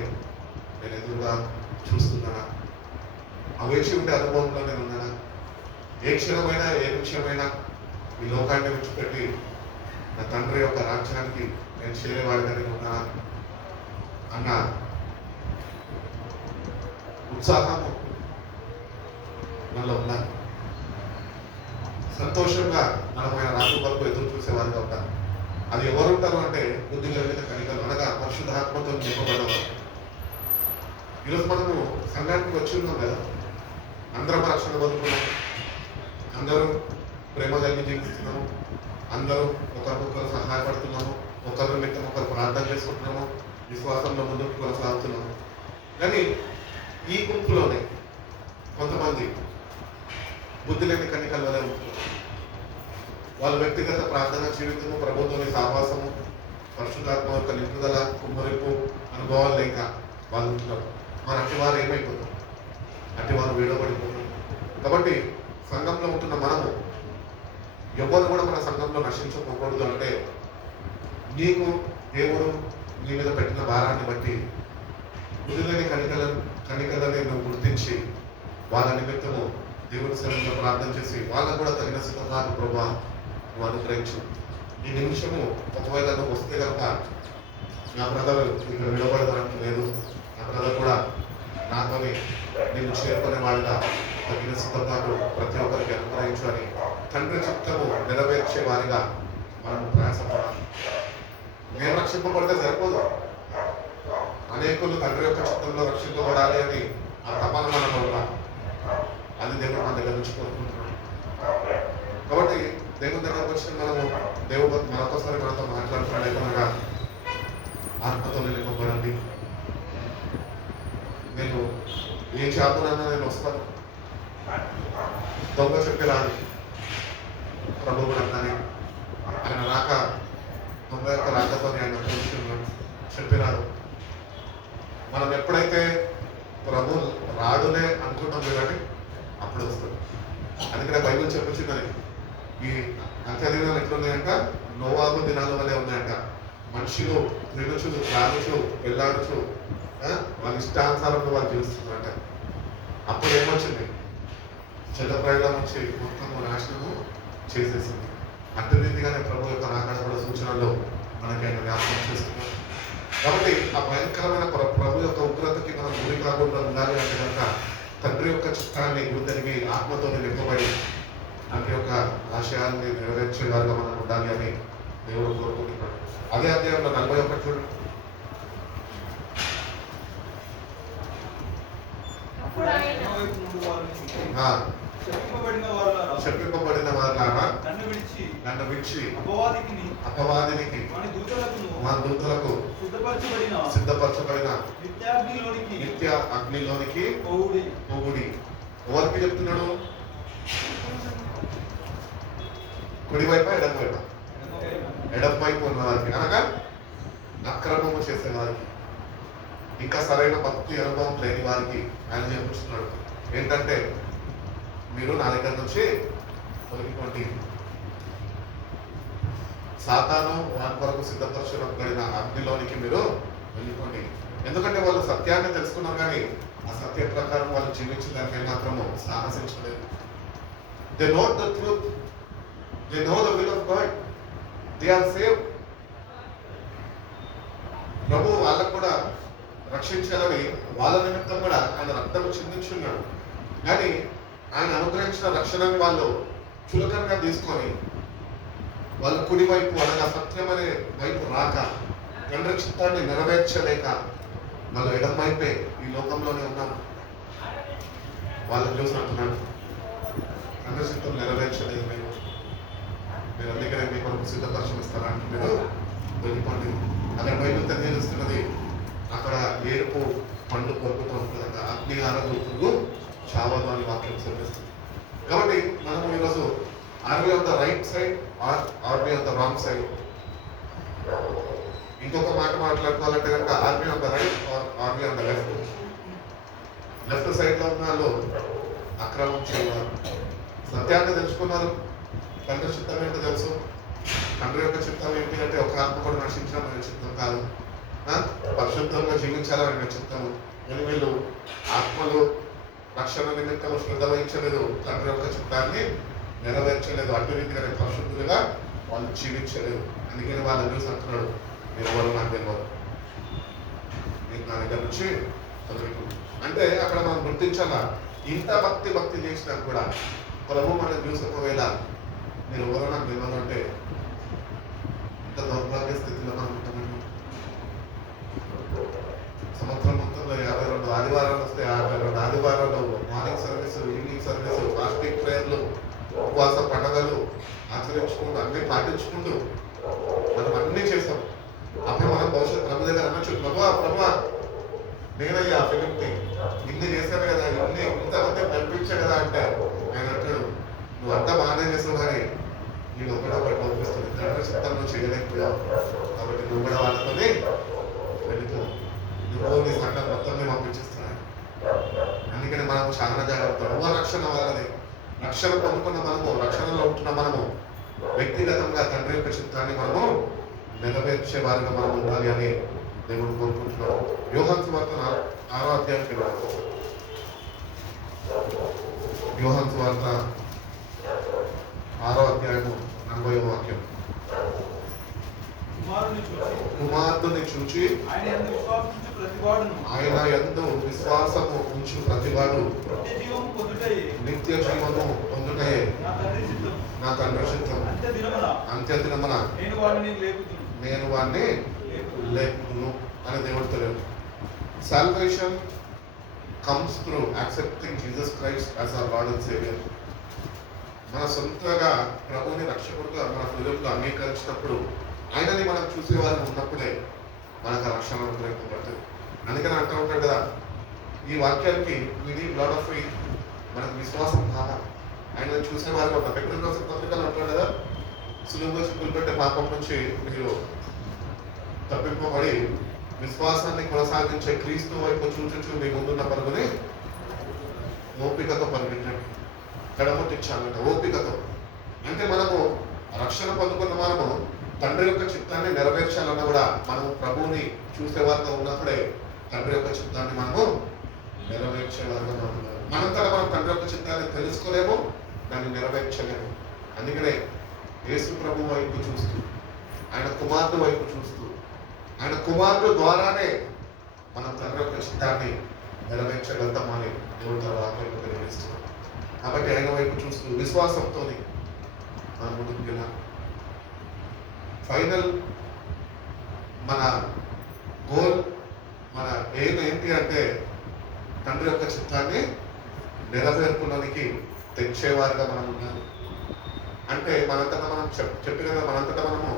నేను ఎదురుగా చూస్తున్నానా? ఆ వేచి ఉండే అనుభవంలో నేను ఉన్నానా? ఏ క్షణమైనా, ఏ నిమిషమైనా ఈ లోకాన్ని విడిచిపెట్టి నా తండ్రి యొక్క రాజ్యానికి నేను చేరేవాడిగా నేను ఉన్నానా అన్న ఉత్సాహము నాలో ఉన్నాను. సంతోషంగా మనమైన రాక కొరకు ఎదురు చూసేవారిగా ఉంటాను. అది ఎవరు ఉంటారు అంటే బుద్ధి కలిగిన కనికలు అనగా పరిశుద్ధాత్మతో నింపబడ్డవారు. ఈరోజు మనము సంఘానికి వచ్చి ఉన్నాం కదా, అందరం రక్షణ పొందుకున్నాం, అందరూ ప్రేమ కలిగి జీవిస్తున్నాము, అందరూ ఒకరికొకరు సహాయపడుతున్నాము, ఒకరి నిమిత్తం ఒకరు ప్రార్థన చేసుకుంటున్నాము, విశ్వాసంలో ముందుకు కొనసాగుతున్నాము. కానీ ఈ గుంపులోనే కొంతమంది బుద్ధి లేని కన్నికల వలె ఉంటున్నారు. వాళ్ళ వ్యక్తిగత ప్రార్థన జీవితము, ప్రభుత్వ సహవాసము, పరిశుద్ధాత్మ యొక్క నింపుదల, కుమ్మరింపు అనుభవాలు లేక వాళ్ళు ఉంటున్నారు. మరి అట్టి వారు ఏమైపోతారు? అట్టి వారు వీడబడిపోతారు. కాబట్టి సంఘంలో ఉంటున్న మనము ఎవరు కూడా మన సంఘంలో నశించుకోకూడదు అంటే నీకు దేవుడు నీ మీద పెట్టిన భారాన్ని బట్టి మృదులైన కణికలని నువ్వు గుర్తించి వాళ్ళ నిమిత్తము దేవుని సన్నిధిలో ప్రార్థన చేసి వాళ్ళకు కూడా తగిన సిద్ధపాటు ప్రభావ నువ్వు అనుగ్రహించు. ఈ నిమిషము ఒకవేళ నువ్వు వస్తే కనుక నా బ్రదర్ ఇక్కడ నిలబడడానికి లేదు, నా బ్రదర్ కూడా నాతోని నేను చేరుకునే వాళ్ళగా తగిన సిద్ధపాటు ప్రతి ఒక్కరికి అనుగ్రహించు అని తండ్రి చిత్తము నెరవేర్చే వారిగా మనం ప్రయాసపడాలి. నేను రక్షింపబడితే సరిపోదు, అనేకులు తండ్రి యొక్క చిత్తంలో రక్షింపబడాలి అని ఆ తపన మనం వల్ల అది దేవుడు మన దగ్గర నుంచి కోరుకుంటున్నాడు. కాబట్టి దేవుని దగ్గరకు వచ్చిన మనము దేవుడు మరొకసారి మనతో మాట్లాడుతున్నాడు. ఏమనగా ఆత్మతో నింపబడండి, నేను ఏం చేస్తున్నానో నేను వస్తాను, దొంగ చెప్పిరాదు ప్రభు కూడా అన్నానే. ఆయన రాక దొంగ యొక్క రాకతో ఆయన చెప్పినారు. మనం ఎప్పుడైతే ప్రభు రాడునే అనుకుంటాం కానీ అప్పుడు వస్తుంది. అందుకనే బైబిల్ చెప్పుచున్నది ఈ అంత్య దినాలు ఎట్లున్నాయంట, నోవాహు దినాల వల్లే ఉన్నాయంట. మనుషులు తినచ్చు, త్రాగచ్చు, వెళ్ళాడచ్చు, వాళ్ళ ఇష్టానుసారంగా వాళ్ళు జీవిస్తున్నారంట. అప్పుడు ఏమొచ్చింది, చెడ్డ ప్రయోగం వచ్చి మొత్తము నాశనము చేసేసింది. అట్టరీతిగానే ప్రభు యొక్క రాకడ కూడా సూచనలో మనకి ఆయన జ్ఞాపకం చేస్తున్నారు. కాబట్టి ఆ భయంకరమైన ప్రభు యొక్క ఉగ్రతకి మనం గురి కాకుండా ఉండాలి అంటే కనుక తండ్రి యొక్క చిత్తాన్ని గుర్తెరిగి ఆత్మతో నింపబడి తండ్రి యొక్క ఆశయాన్ని నెరవేర్చేవారుగా మనం ఉండాలి అని దేవుడు కోరుకుంటున్నాడు. అదే అధ్యాయంలో 41 చూడండి. చెప్పింపబడిన వారులారా నన్ను విడిచి అపవాదినికి మన దూతలకు సిద్ధపరచబడిన నిత్య అగ్నిలోనికి పోవుడి. ఎవరికి చెప్తున్నాడు? కుడివైపు ఎడమవైపు? ఎడమవైపు ఉన్న వారికి, అనగా అక్రమము చేసే వారికి, ఇంకా సరైన భక్తి అనుభవం లేని వారికి ఆయన చెప్పుతున్నాడు ఏంటంటే, మీరు నా దగ్గర నుంచి తొలగిపోండి. సాతాను వారి కొరకు సిద్ధపరచబడిన అగ్నిలోనికి మీరు వెళ్ళిపోండి. ఎందుకంటే వాళ్ళు సత్యాన్ని తెలుసుకున్నారు కానీ ఆ సత్య ప్రకారం వాళ్ళు జీవించడానికి ఏమాత్రము సాహసించలేదు. They know the truth, they know the will of God, they are saved. ప్రభు వాళ్ళకు కూడా రక్షించాలని వాళ్ళ నిమిత్తం కూడా ఆయన రక్తం చిందించున్నాడు. కానీ ఆయన అనుగ్రహించిన రక్షణని వాళ్ళు చులకనగా తీసుకొని వాళ్ళ కుడి వైపు అనగా సత్యం అనే వైపు రాక తండ్రి చిత్తాన్ని నెరవేర్చలేక వాళ్ళు ఎడం వైపే ఈ లోకంలోనే ఉన్నారు. వాళ్ళని చూసి అంటున్నాడు, తండ్రి చిత్తం నెరవేర్చలేదు మీరు అందుకనే మీ కొరకు సిద్ధపరచనిస్తారా అంటే మీరు వెళ్ళిపోండి. అక్కడ బైబిల్ తెలియజేస్తున్నది, అక్కడ ఏడుపు పండు కొరుకుతూ ఉంటుందంట, అగ్ని ఆరదుకు చావదు అని వాక్యం చూపిస్తుంది. కాబట్టి మనం ఈరోజు are we on the right side are we on the wrong side? ఇంకొక మాట మాట్లాడుకోవాలంటే కనుక are we on the right are we on the left? Left side లో ఉన్న వాళ్ళు అక్రమం చేయవారు, సత్యాన్ని తెలుసుకున్నారు. తండ్రి చిత్తం ఏంటో తెలుసు. తండ్రి యొక్క చిత్తం ఏంటి అంటే ఒక ఆత్మ కూడా నశించడం అనే చిత్తం కాదు, పరిశుద్ధంగా జీవించాలని చిత్తము. కానీ వీళ్ళు ఆత్మలు రక్షణ నిమిత్తం శ్రద్ధ వహించలేదు, తండ్రి యొక్క చిత్తాన్ని నెరవేర్చలేదు, అటు రీతిగానే పరిశుద్ధులుగా వాళ్ళు జీవించలేదు. అందుకని వాళ్ళ చూసి అంటున్నాడు, మీరు ఎవరు నాకు తెలియదు, మీకు నా దగ్గర నుంచి చదువుకుంటు. అంటే అక్కడ మనం గుర్తించాలా, ఇంత భక్తి చేసినా కూడా ప్రభు మనం చూసి ఒకవేళ మీరు ఎవరో నాకు తెలియదు అంటే ఇంత దౌర్భాగ్య స్థితిలో మనం ఉంటామండి. సంవత్సరం మొత్తంలో 52 ఆదివారాలు వస్తే 52 ఆదివారాలు morning service, evening service, fasting ప్రేయర్లు, ఉపవాస పండుగలు ఆచరించుకుంటూ అన్ని పాటించుకుంటూ మనం అన్నీ చేస్తాం. అప్పుడు మనం భవిష్యత్తు ప్రభు దగ్గర అనొచ్చు, ప్రభు నేనయ్యా ఫిలిప్ని ఇన్ని చేశాను కదా, ఇన్ని ఇంతమంది నడిపించా కదా అంటే ఆయన అంటాడు, నువ్వు అంతా బాగానే చేసావు కానీ నేను ఒకటి పంపిస్తుంది, తండ్రి చిత్తంలో చేయలేకపోయావు, కాబట్టి నువ్వు కూడా వాళ్ళతోనే వెళ్ళిపో, నువ్వు నీ సంఘం మొత్తం పంపించేస్తున్నాను. అందుకని మనం చాలా జాగ్రత్త. రక్షణ వాళ్ళది, రక్షణ పొందుకున్న మనము, రక్షణలో ఉంటున్న మనము వ్యక్తిగతంగా తండ్రి యొక్క చిత్తాన్ని మనము నెరవేర్చే వారిగా మనం ఉండాలి అని దేవుడు కోరుకుంటున్నాం. యోహాను సువార్త 6వ అధ్యాయానికి వెళ్దాం. యోహాను సువార్త 6వ అధ్యాయము 40వ వాక్యం. కుమారుని చూచి ఆయన యందు విశ్వాసము ఉంచు ప్రతివాడు నిత్య జీవము పొందుటయే నా తండ్రి చిత్తం. అంత్య దినమున నేను వాడిని లేపుదును అని దేవుడు తెలియదు. Salvation comes through accepting Jesus Christ as our Lord and saviour. మన సొంతగా ప్రభువుని రక్షకుడుగా మన హృదయంలో అంగీకరించినప్పుడు, ఆయనని మనం చూసేవారిని ఉన్నప్పుడే మనకు ఆ రక్షణ అనుగ్రహింపబడుతుంది. అందుకని అంటూ ఉంటాడు కదా, ఈ వాక్యానికి ఇది లాడ్ ఆఫ్ ఫెయిత్, మనకు విశ్వాసం కావాలి. ఆయన చూసేవారిగా ఉంటాం. ఎప్పుడు రాసిన పత్రికలు అంటాడు కదా, సులువుగా చిక్కులు పెట్టే పాపం నుంచి మీరు తప్పింపబడి విశ్వాసాన్ని కొనసాగించే క్రీస్తు వైపు చూచుచు మీ ముందున్న పరుగుని ఓపికతో పరిగెట్టండి, కడముట్టించాలంట. ఓపికతో అంటే మనము రక్షణ పొందుకున్న మనము తండ్రి యొక్క చిత్తాన్ని నెరవేర్చాలన్నా కూడా మనము ప్రభువుని చూసేవారిగా ఉన్నప్పుడే తండ్రి యొక్క చిత్తాన్ని మనము నెరవేర్చేవారిగా మనం ఉండాలి. మనంతటా మనం తండ్రి యొక్క చిత్తాన్ని తెలుసుకోలేము, దాన్ని నెరవేర్చలేము. అందుకనే యేసు ప్రభు వైపు చూస్తూ, ఆయన కుమారుడు వైపు చూస్తూ, ఆయన కుమారుడు ద్వారానే మనం తండ్రి యొక్క చిత్తాన్ని నెరవేర్చగలుగుతామని దేవుడు తన వాక్యంలో తెలియజేస్తున్నాం. కాబట్టి ఆయన వైపు చూస్తూ విశ్వాసంతో మనం ముందుకు వెళ్ళాలి. ఫైనల్ మన గోల్, మన ఎయిమ్ ఏంటి అంటే తండ్రి యొక్క చిత్తాన్ని నెరవేర్పులోనికి తెచ్చేవారుగా మనం ఉండాలి. అంటే మనంతటా మనం చెప్పిన కదా, మనంతటా మనము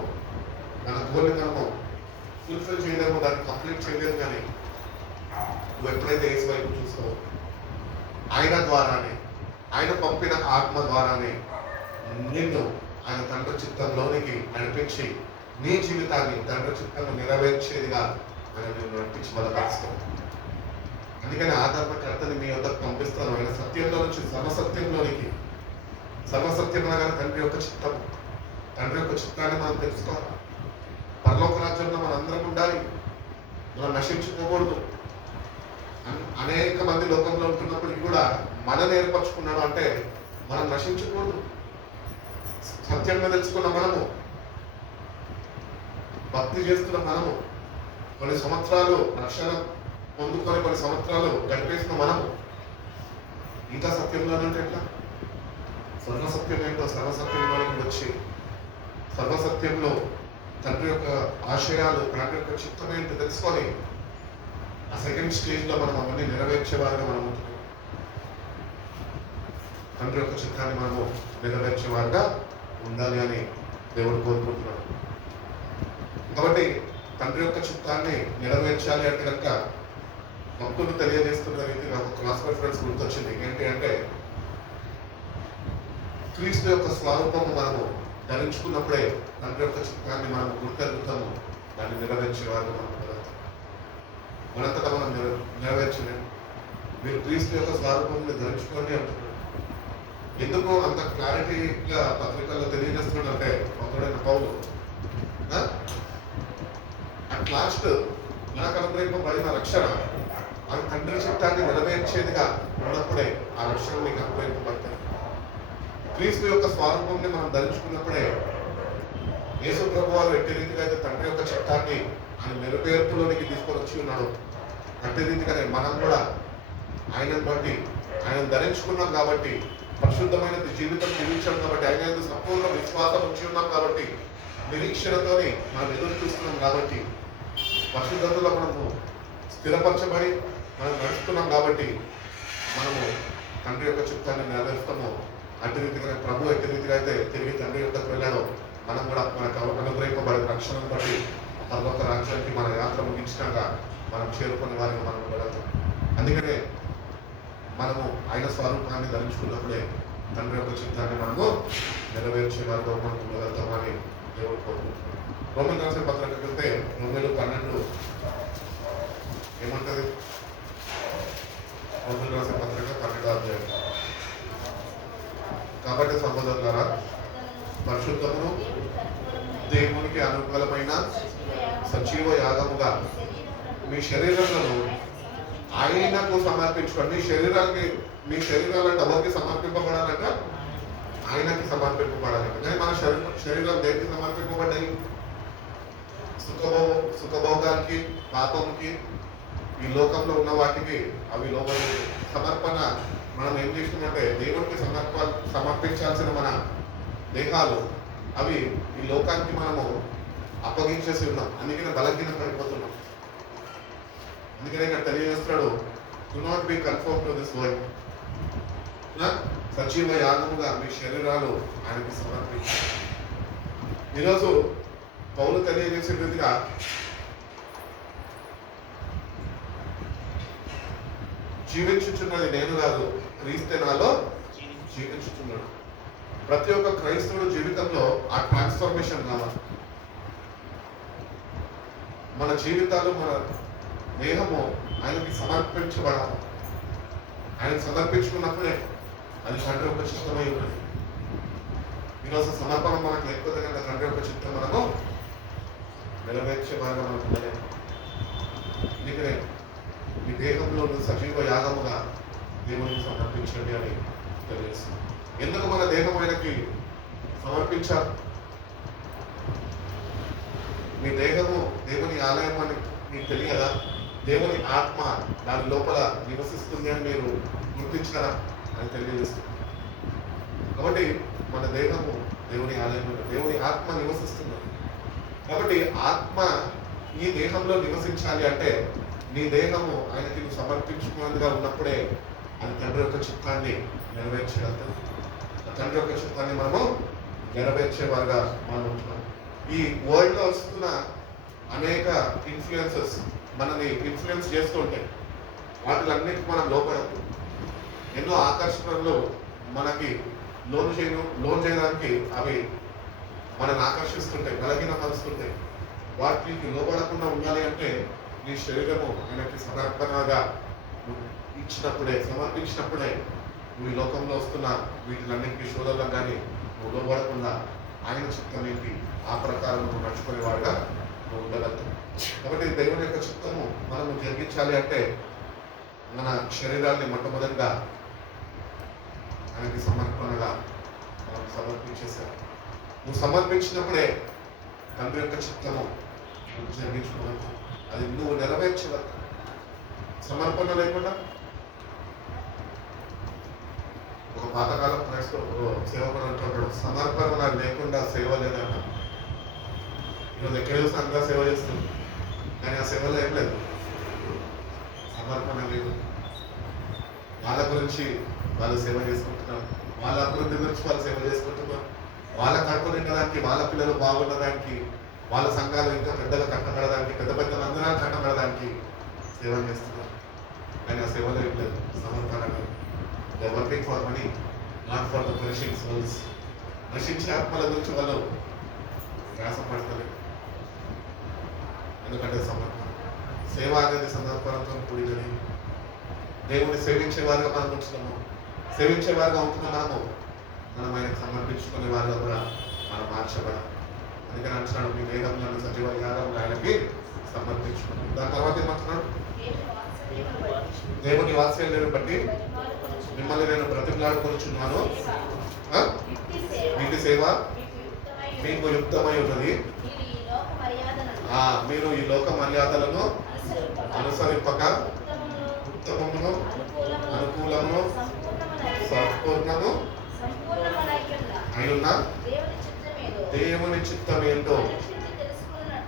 మన గోల్ని మనము ఫుల్ఫిల్ చేయలేము, దాన్ని కంప్లీట్ చేయలేము. కానీ నువ్వు ఎప్పుడైతే యేసు వైపు చూస్తావో, ఆయన ద్వారానే, ఆయన పంపిన ఆత్మ ద్వారానే నిన్ను ఆయన తండ్రి చిత్తంలోనికి నడిపించి నీ జీవితాన్ని తండ్రి చిత్తాన్ని నెరవేర్చేదిగా ఆయన నిన్ను నడిపించి బలపరుస్తాను. అందుకని ఆధారకర్తని మీ వద్దకు పంపిస్తాను. ఆయన సత్యంలో నుంచి సర్వసత్యంలోనికి, సర్వసత్యం అనగా తండ్రి యొక్క చిత్తం, తండ్రి యొక్క చిత్తాన్ని మనం తెలుసుకోవాలి. పరలోక రాజ్యంలో మనం అందరం ఉండాలి, మనం నశించుకోకూడదు. అనేక మంది లోకంలో ఉంటున్నప్పటికీ కూడా మనం ఏర్పరచుకున్నాడు అంటే మనం నశించకూడదు. సత్యంగా తెలుసుకున్న మనము, భక్తి చేస్తున్న మనము, కొన్ని సంవత్సరాలు రక్షణ పొందుకొని కొన్ని సంవత్సరాలు గడిపేసిన మనము ఇంకా సత్యంలోనంటే ఎట్లా? సర్వసత్యం ఏంటో సర్వసత్యంలోనికి వచ్చి సర్వసత్యంలో తండ్రి యొక్క ఆశయాలు, తండ్రి యొక్క చిత్తం ఏంటో తెలుసుకొని ఆ సెకండ్ స్టేజ్లో మనం అవన్నీ నెరవేర్చేవారుగా మనం ఉంటున్నాం. తండ్రి యొక్క చిత్తాన్ని మనము నెరవేర్చేవారుగా ఉండాలి అని దేవుడు కోరుకుంటున్నాడు. కాబట్టి తండ్రి యొక్క చిత్తాన్ని నెరవేర్చాలి అంటే కనుక భక్తులు తెలియజేస్తున్న రీతిగా ఒక క్లాస్ రిఫరెన్స్ గుర్తొచ్చింది. ఏంటి అంటే క్రీస్తు యొక్క స్వరూపము మనము ధరించుకున్నప్పుడే తండ్రి యొక్క చిత్తాన్ని మనం గుర్తెరుగుతాము, దాన్ని నెరవేర్చేవారుగా మనం కలుగుతాం. మనంతటా మనం నెరవేర్చలేము. మీరు క్రీస్తు యొక్క స్వరూపాన్ని ధరించుకోండి అంటున్నారు. ఎందుకు అంత క్లారిటీగా పత్రికల్లో తెలియజేస్తున్నాడంటే, ఒకడైన పౌలు అట్ లాస్ట్ నాకు అనుగ్రహింపబడిన రక్షణ ఆ తండ్రి చిత్తాన్ని నెరవేర్చేదిగా ఉన్నప్పుడే ఆ రక్షణ నీకు అనుగ్రహింపబడతాయి. క్రీస్తు యొక్క స్వరూపాన్ని మనం ధరించుకున్నప్పుడే యేసు ప్రభు వారు ఎట్టి రీతిగా అయితే తండ్రి యొక్క చిత్తాన్ని ఆయన నెరవేర్పులోనికి తీసుకొని వచ్చి ఉన్నాడు, అట్టి రీతిగానే మనం కూడా ఆయనను బట్టి ఆయన ధరించుకున్నాం కాబట్టి, పరిశుద్ధమైన జీవితం జీవించాం కాబట్టి, ఆయన సంపూర్ణ విశ్వాసం ఉంచి ఉన్నాం కాబట్టి, నిరీక్షణతోని మనం ఎదురు చూస్తున్నాం కాబట్టి, పరిశుద్ధతలో మనము స్థిరపరచబడి మనం నడుస్తున్నాం కాబట్టి మనము తండ్రి యొక్క చిత్తాన్ని నెరవేరుస్తాము. అట్టి రీతిగా ప్రభు ఎట్టి రీతిగా అయితే తిరిగి తండ్రి యొక్కకు వెళ్ళాడో మనం కూడా మనకు అనుగ్రహింపబడిన రక్షణను బట్టి పరలోక రాజ్యానికి మన యాత్ర ముగించినాక మనం చేరుకునే వారికి మనం వెళ్ళాం. అందుకనే మనము ఆయన స్వరూపాన్ని ధరించుకున్నప్పుడే తండ్రి యొక్క చిత్తాన్ని మనము నెరవేర్చే వారితో మనకు వెళ్తామని దేవుడు కోరుకుంటున్నాం. రోమన్ రాసిన పత్రిక వెళ్తే రోమేలు 12 ఏమంటది? రోమన్ రాసిన పత్రిక 12వ అధ్యాయం. కాబట్టి సహోదరులారా, పరిశుద్ధమును దేవునికి అనుకూలమైన సజీవ యాగముగా మీ శరీరాలను ఆయనకు సమర్పించుకోండి. మీ శరీరాలంటే ఎవరికి సమర్పింపబడాలంట? ఆయనకి సమర్పింపబడాలంట. కానీ మన శరీరాలు దేనికి సమర్పింపబడ్డాయి? సుఖభోగానికి, పాపంకి, ఈ లోకంలో ఉన్న వాటికి అవి లోపలి సమర్పణ. మనం ఏం చేస్తున్నామంటే దేవునికి సమర్పించాల్సిన మన దేహాలు అవి ఈ లోకానికి మనము అప్పగించేసి ఉన్నాం. అందుకనే బలహీన పడిపోతున్నాం. అందుకనే ఇక్కడ తెలియజేస్తున్నాడు, do not be confirm to this world. సజీవ యాగముగా మీ శరీరాలు ఆయనకి సమర్పించారు. ఈరోజు పౌలు తెలియజేసే విధంగా జీవించుచున్నది నేను కాదు, క్రీస్తే నాలో జీవించుచున్నాడు. ప్రతి ఒక్క క్రైస్తవుడు జీవితంలో ఆ ట్రాన్స్ఫర్మేషన్ కావాలి. మన జీవితాలు, మన దేహము ఆయనకి సమర్పించబడాలి. ఆయనకు సమర్పించుకున్నప్పుడే అది తండ్రి యొక్క చిత్తమై ఉన్నది. ఈరోజు సమర్పణ మనకు లేకపోతే కనుక తండ్రి యొక్క చిత్తం మనము నెరవేర్చే వారిగా మనకు ఉండలేదు. అందుకనే మీ దేహంలో సజీవ యాగముగా దేవునికి సమర్పించండి అని తెలియజేస్తుంది. ఎందుకు మన దేహం ఆయనకి సమర్పించాలి? మీ దేహము దేవుని ఆలయం అని మీకు తెలియదా? దేవుని ఆత్మ దాని లోపల నివసిస్తుంది అని మీరు గుర్తించారా అని తెలియజేస్తుంది. కాబట్టి మన దేహము దేవుని ఆలయం, దేవుని ఆత్మ నివసిస్తుంది. కాబట్టి ఆత్మ ఈ దేహంలో నివసించాలి అంటే నీ దేహము ఆయనకి నువ్వు సమర్పించుకున్నదిగా ఉన్నప్పుడే అది తండ్రి యొక్క చిత్తాన్ని నెరవేర్చగలుగుతుంది. తండ్రి యొక్క చిత్తాన్ని మనము నెరవేర్చేవారుగా మనం ఉంటున్నాం. ఈ వరల్డ్ లో వస్తున్న అనేక ఇన్ఫ్లుయెన్సెస్ మనని ఇన్ఫ్లుయెన్స్ చేస్తూ ఉంటాయి. వాటిలన్నిటికీ మనం లోపడద్దు. ఎన్నో ఆకర్షణలు మనకి లోన్ చేయడానికి అవి మనల్ని ఆకర్షిస్తుంటాయి, బలహీనపరుస్తుంటాయి. వాటికి లోపడకుండా ఉండాలి అంటే నీ శరీరము ఆయనకి సమర్పణగా ఇచ్చినప్పుడే, సమర్పించినప్పుడే నువ్వు ఈ లోకంలో వస్తున్న వీటిలన్నింటికి శోధనలకు కానీ నువ్వు లోపడకుండా ఆయన చిత్తానికి ఆ ప్రకారం నువ్వు నడుచుకునేవాడుగా నువ్వు ఉండగలుగుతావు. కాబట్టి దేవుని యొక్క చిత్తము మనము జరిగించాలి అంటే మన శరీరాన్ని మొట్టమొదటిగా ఆయనకి సమర్పణగా మనం సమర్పించేశారు. నువ్వు సమర్పించినప్పుడే తండ్రి యొక్క చిత్తము జరిగించుకోవచ్చు. అది నువ్వు నెరవేర్చగలవు. సమర్పణ లేకుండా ఒక పాతకాలం క్రైస్తవ సేవకుడు అంటున్నాడు, సమర్పణ లేకుండా సేవ లేదన్న. ఈరోజు ఎక్కడ చూసినా అంతా సేవ చేస్తుంది, కానీ ఆ సేవలో ఏం లేదు, సమర్పణ లేదు. వాళ్ళ గురించి వాళ్ళు సేవ చేసుకుంటున్నారు, వాళ్ళ అభివృద్ధి గురించి వాళ్ళు సేవ చేసుకుంటున్నారు, వాళ్ళ కడుపు నిండడానికి, వాళ్ళ పిల్లలు బాగుండడానికి, వాళ్ళ సంఘాలు ఇంకా పెద్దగా కట్టబడడానికి, పెద్ద పెద్ద మందిరాలు కట్టబడడానికి సేవ చేస్తున్నారు. కానీ ఆ సేవలో ఏం లేదు, సమర్పణ లేదు. They working for money, not for the perishing souls. నశించే ఆత్మల గురించి వాళ్ళు ప్రయాసపడతలేదు. ఎందుకంటే సమర్పణ, సేవ అనేది సమర్పణతో కూడినది. దేవుని సేవించేవారుగా మనం ఉంటున్నాము, సేవించేవారుగా ఉంటున్నాము. మనం ఆయనకు సమర్పించుకునే వారిగా కూడా మనం మార్చబడాలి. అందుకని అంటున్నాడు, మీ దేహంలో సజీవ యాగంగా ఆయనకి సమర్పించుకున్నాం. దాని తర్వాత ఏమంటున్నాడు? దేవుని వాత్సల్యాన్ని బట్టి మిమ్మల్ని నేను బ్రతిమలాడుకొనుచున్నాను. వీటి సేవ మీకు యుక్తమై ఉన్నది. మీరు ఈ లోక మర్యాదలను అనుసరింపక ఉత్తమమును, అనుకూలమును, సంపూర్ణము అయ్యున్న దేవుని చిత్తం ఏంటో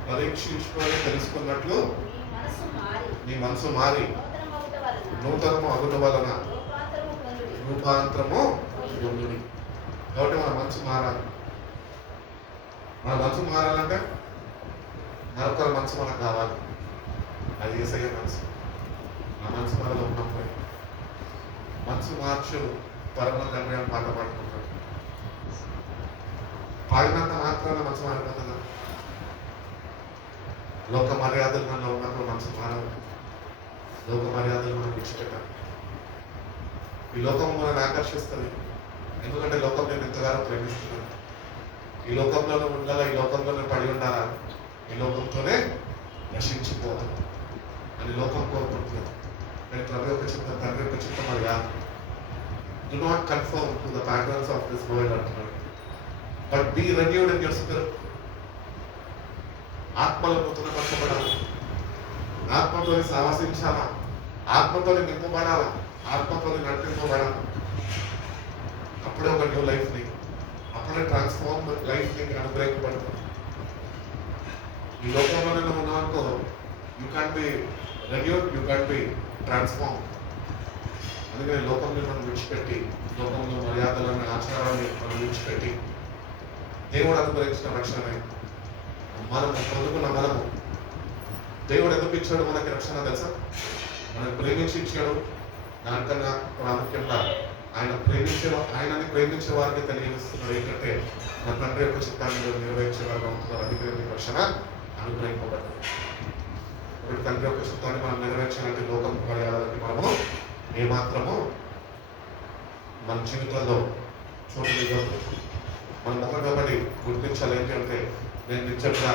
పరీక్షించుకొని తెలుసుకున్నట్లు నీ మనసు మారి నూతనము అగుట వలన రూపాంతరము పొందుడి. కాబట్టి మన మనసు మారాలి. మన మనసు మారాలంటే మరొకరి మనసు మనకు కావాలి. అది యేసయ్య మనసు. ఆ మనసు మనలో ఉన్నప్పుడే మనసు మార్చు పరమ తండ్రి అని పాట పాడుకుంటాడు. పాడినంత మాత్రాన మనసు మారిపోతుందా? లోక మర్యాదలు మనలో ఉన్నప్పుడు మనసు మారదు. లోక మర్యాదలు మనం విడిచిపెట్టాలి. ఈ లోకం మనల్ని ఆకర్షిస్తుంది. ఎందుకంటే లోకం నేను ఎంతగానో ప్రేమిస్తున్నాను. ఈ లోకంలోనే ఉండాలా, ఈ లోకంలోనే పడి ఉండాలా, ఈ లోకంతోనే నశించిపోవాలి అని లోకం కోరుకుంటున్నాను. కానీ ప్రభు యొక్క చిత్తం, తండ్రి యొక్క చిత్తం అది కాదు. Do not conform to the patterns of this world అంటున్నాడు. But be renewed in your spirit. ఆత్మలో నూతనపరచబడాలి, ఆత్మతో సావసించాలా, ఆత్మతో నింపబడాలా, ఆత్మతో నడిపింపబడాలి. అప్పుడే ఒక న్యూ లైఫ్ ని, అప్పుడే ట్రాన్స్ఫార్మ్ లైఫ్ ని అనుగ్రహింపబడుతుంది. ఈ లోకంలోనే నువ్వు ఉన్నావనుకో, you can be renewed, you can be transform. అందుకని లోకంలో మనం విడిచిపెట్టి, లోకంలో మర్యాదలను, ఆచారాన్ని మనం విడిచిపెట్టి దేవుడు అనుగ్రహించిన రక్షణ మనం పొందుకున్న మనము, దేవుడు ఎందుకు ఇచ్చాడు మనకి రక్షణ తెలుసా? మనకు ప్రేమించి ఇచ్చాడు. దానికన్నా ప్రాముఖ్యంగా ఆయనని ప్రేమించే వారికి తెలియజేస్తున్నాడు ఏంటంటే, మన తండ్రి యొక్క చిత్తాన్ని నెరవేర్చే వారు ఉంటున్నారు. అందుకే మీకు రక్షణ అనుగ్రహింపబడ్డది. కాబట్టి తండ్రి యొక్క చిత్తాన్ని మనం నెరవేర్చాలంటే లోకం మర్యాదలకి మనము ఏమాత్రము మన జీవితంలో చోటు ఇవ్వదు. మనం ఒకటి గుర్తించాలి ఏంటి అంటే, నేను నిజంగా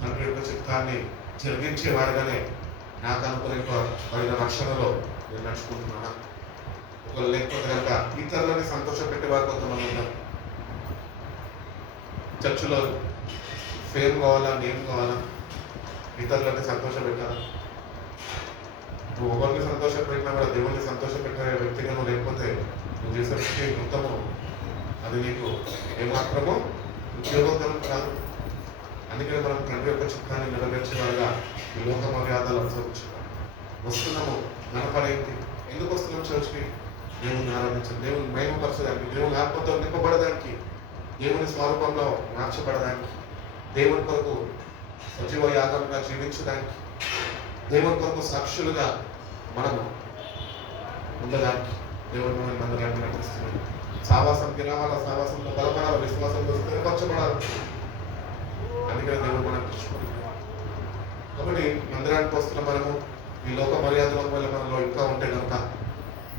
తండ్రి యొక్క చిత్తాన్ని జరిగించేవాడుగానే నాకు అనుకునే రక్షణలో నేను నడుచుకుంటున్నాను. ఒకరు లేకపోతే కనుక ఇతరులని సంతోష పెట్టేవారు కొంతమంది ఉన్నారు. చర్చిలో ఫేమ్ కావాలా, నేమ్ కావాలా, ఇతరులని సంతోష పెట్టాలా. నువ్వు ఒకరిని సంతోష పెట్టినా కూడా దేవుడిని సంతోష పెట్టే వ్యక్తిగా నువ్వు లేకపోతే నువ్వు చేసే మొత్తము అది నీకు ఏమాత్రమో ఉద్యోగకరం కాదు. అందుకని మనం తండ్రి యొక్క చిత్తాన్ని నెరవేర్చేవారుగా ఈ లోక మర్యాదలు అనుసరించాలి. వస్తున్నాము, మన పని ఏంటి? ఎందుకు వస్తున్నాం చర్చ్కి? దేవుని ఆరాధించాలి, దేవుని మహిమపరచడానికి, దేవుని ఆత్మతో నింపబడడానికి, దేవుని స్వరూపంలో మార్చబడడానికి, దేవుని కొరకు సజీవ యాగంగా జీవించడానికి, దేవుని కొరకు సాక్షులుగా మనము ఉండడానికి దేవుడు మనల్ని మందిరాన్ని నటిస్తున్నాడు. సావాసంకి రావాలా, సావాసంతో బలపడాలి, విశ్వాసంతో స్థిరపరచబడాలి. అందుకనే దేవుడు మనం తెచ్చుకుంటున్నాడు. కాబట్టి మందిరానికి వస్తున్న మనము ఈ లోక మర్యాదల వల్ల మనలో ఇంకా ఉంటే కనుక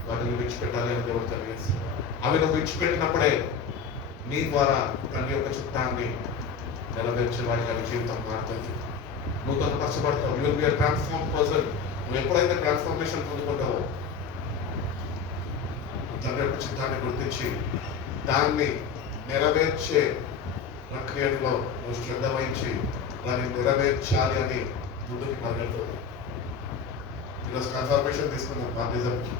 వాటిని విడిచిపెట్టాలి అని దేవుడు తెలియజేస్తుంది. అవి నువ్వు విడిచిపెట్టినప్పుడే నీ ద్వారా తండ్రి యొక్క చిత్తాన్ని నెరవేర్చే వాడికి అది జీవితం మారుతుంది. నూతన కష్టపడతావు. You will be a transform person. నువ్వు ఎప్పుడైతే ట్రాన్స్ఫర్మేషన్ పొందుకుంటావో, తండ్రి యొక్క చిత్తాన్ని గుర్తించి దాన్ని నెరవేర్చే ప్రక్రియలో నువ్వు శ్రద్ధ వహించి దాన్ని నెరవేర్చాలి అని ముందుకు పరిగెడుతుంది. ఈరోజు కన్ఫర్మేషన్ తీసుకున్నాం బాప్టిజంకి.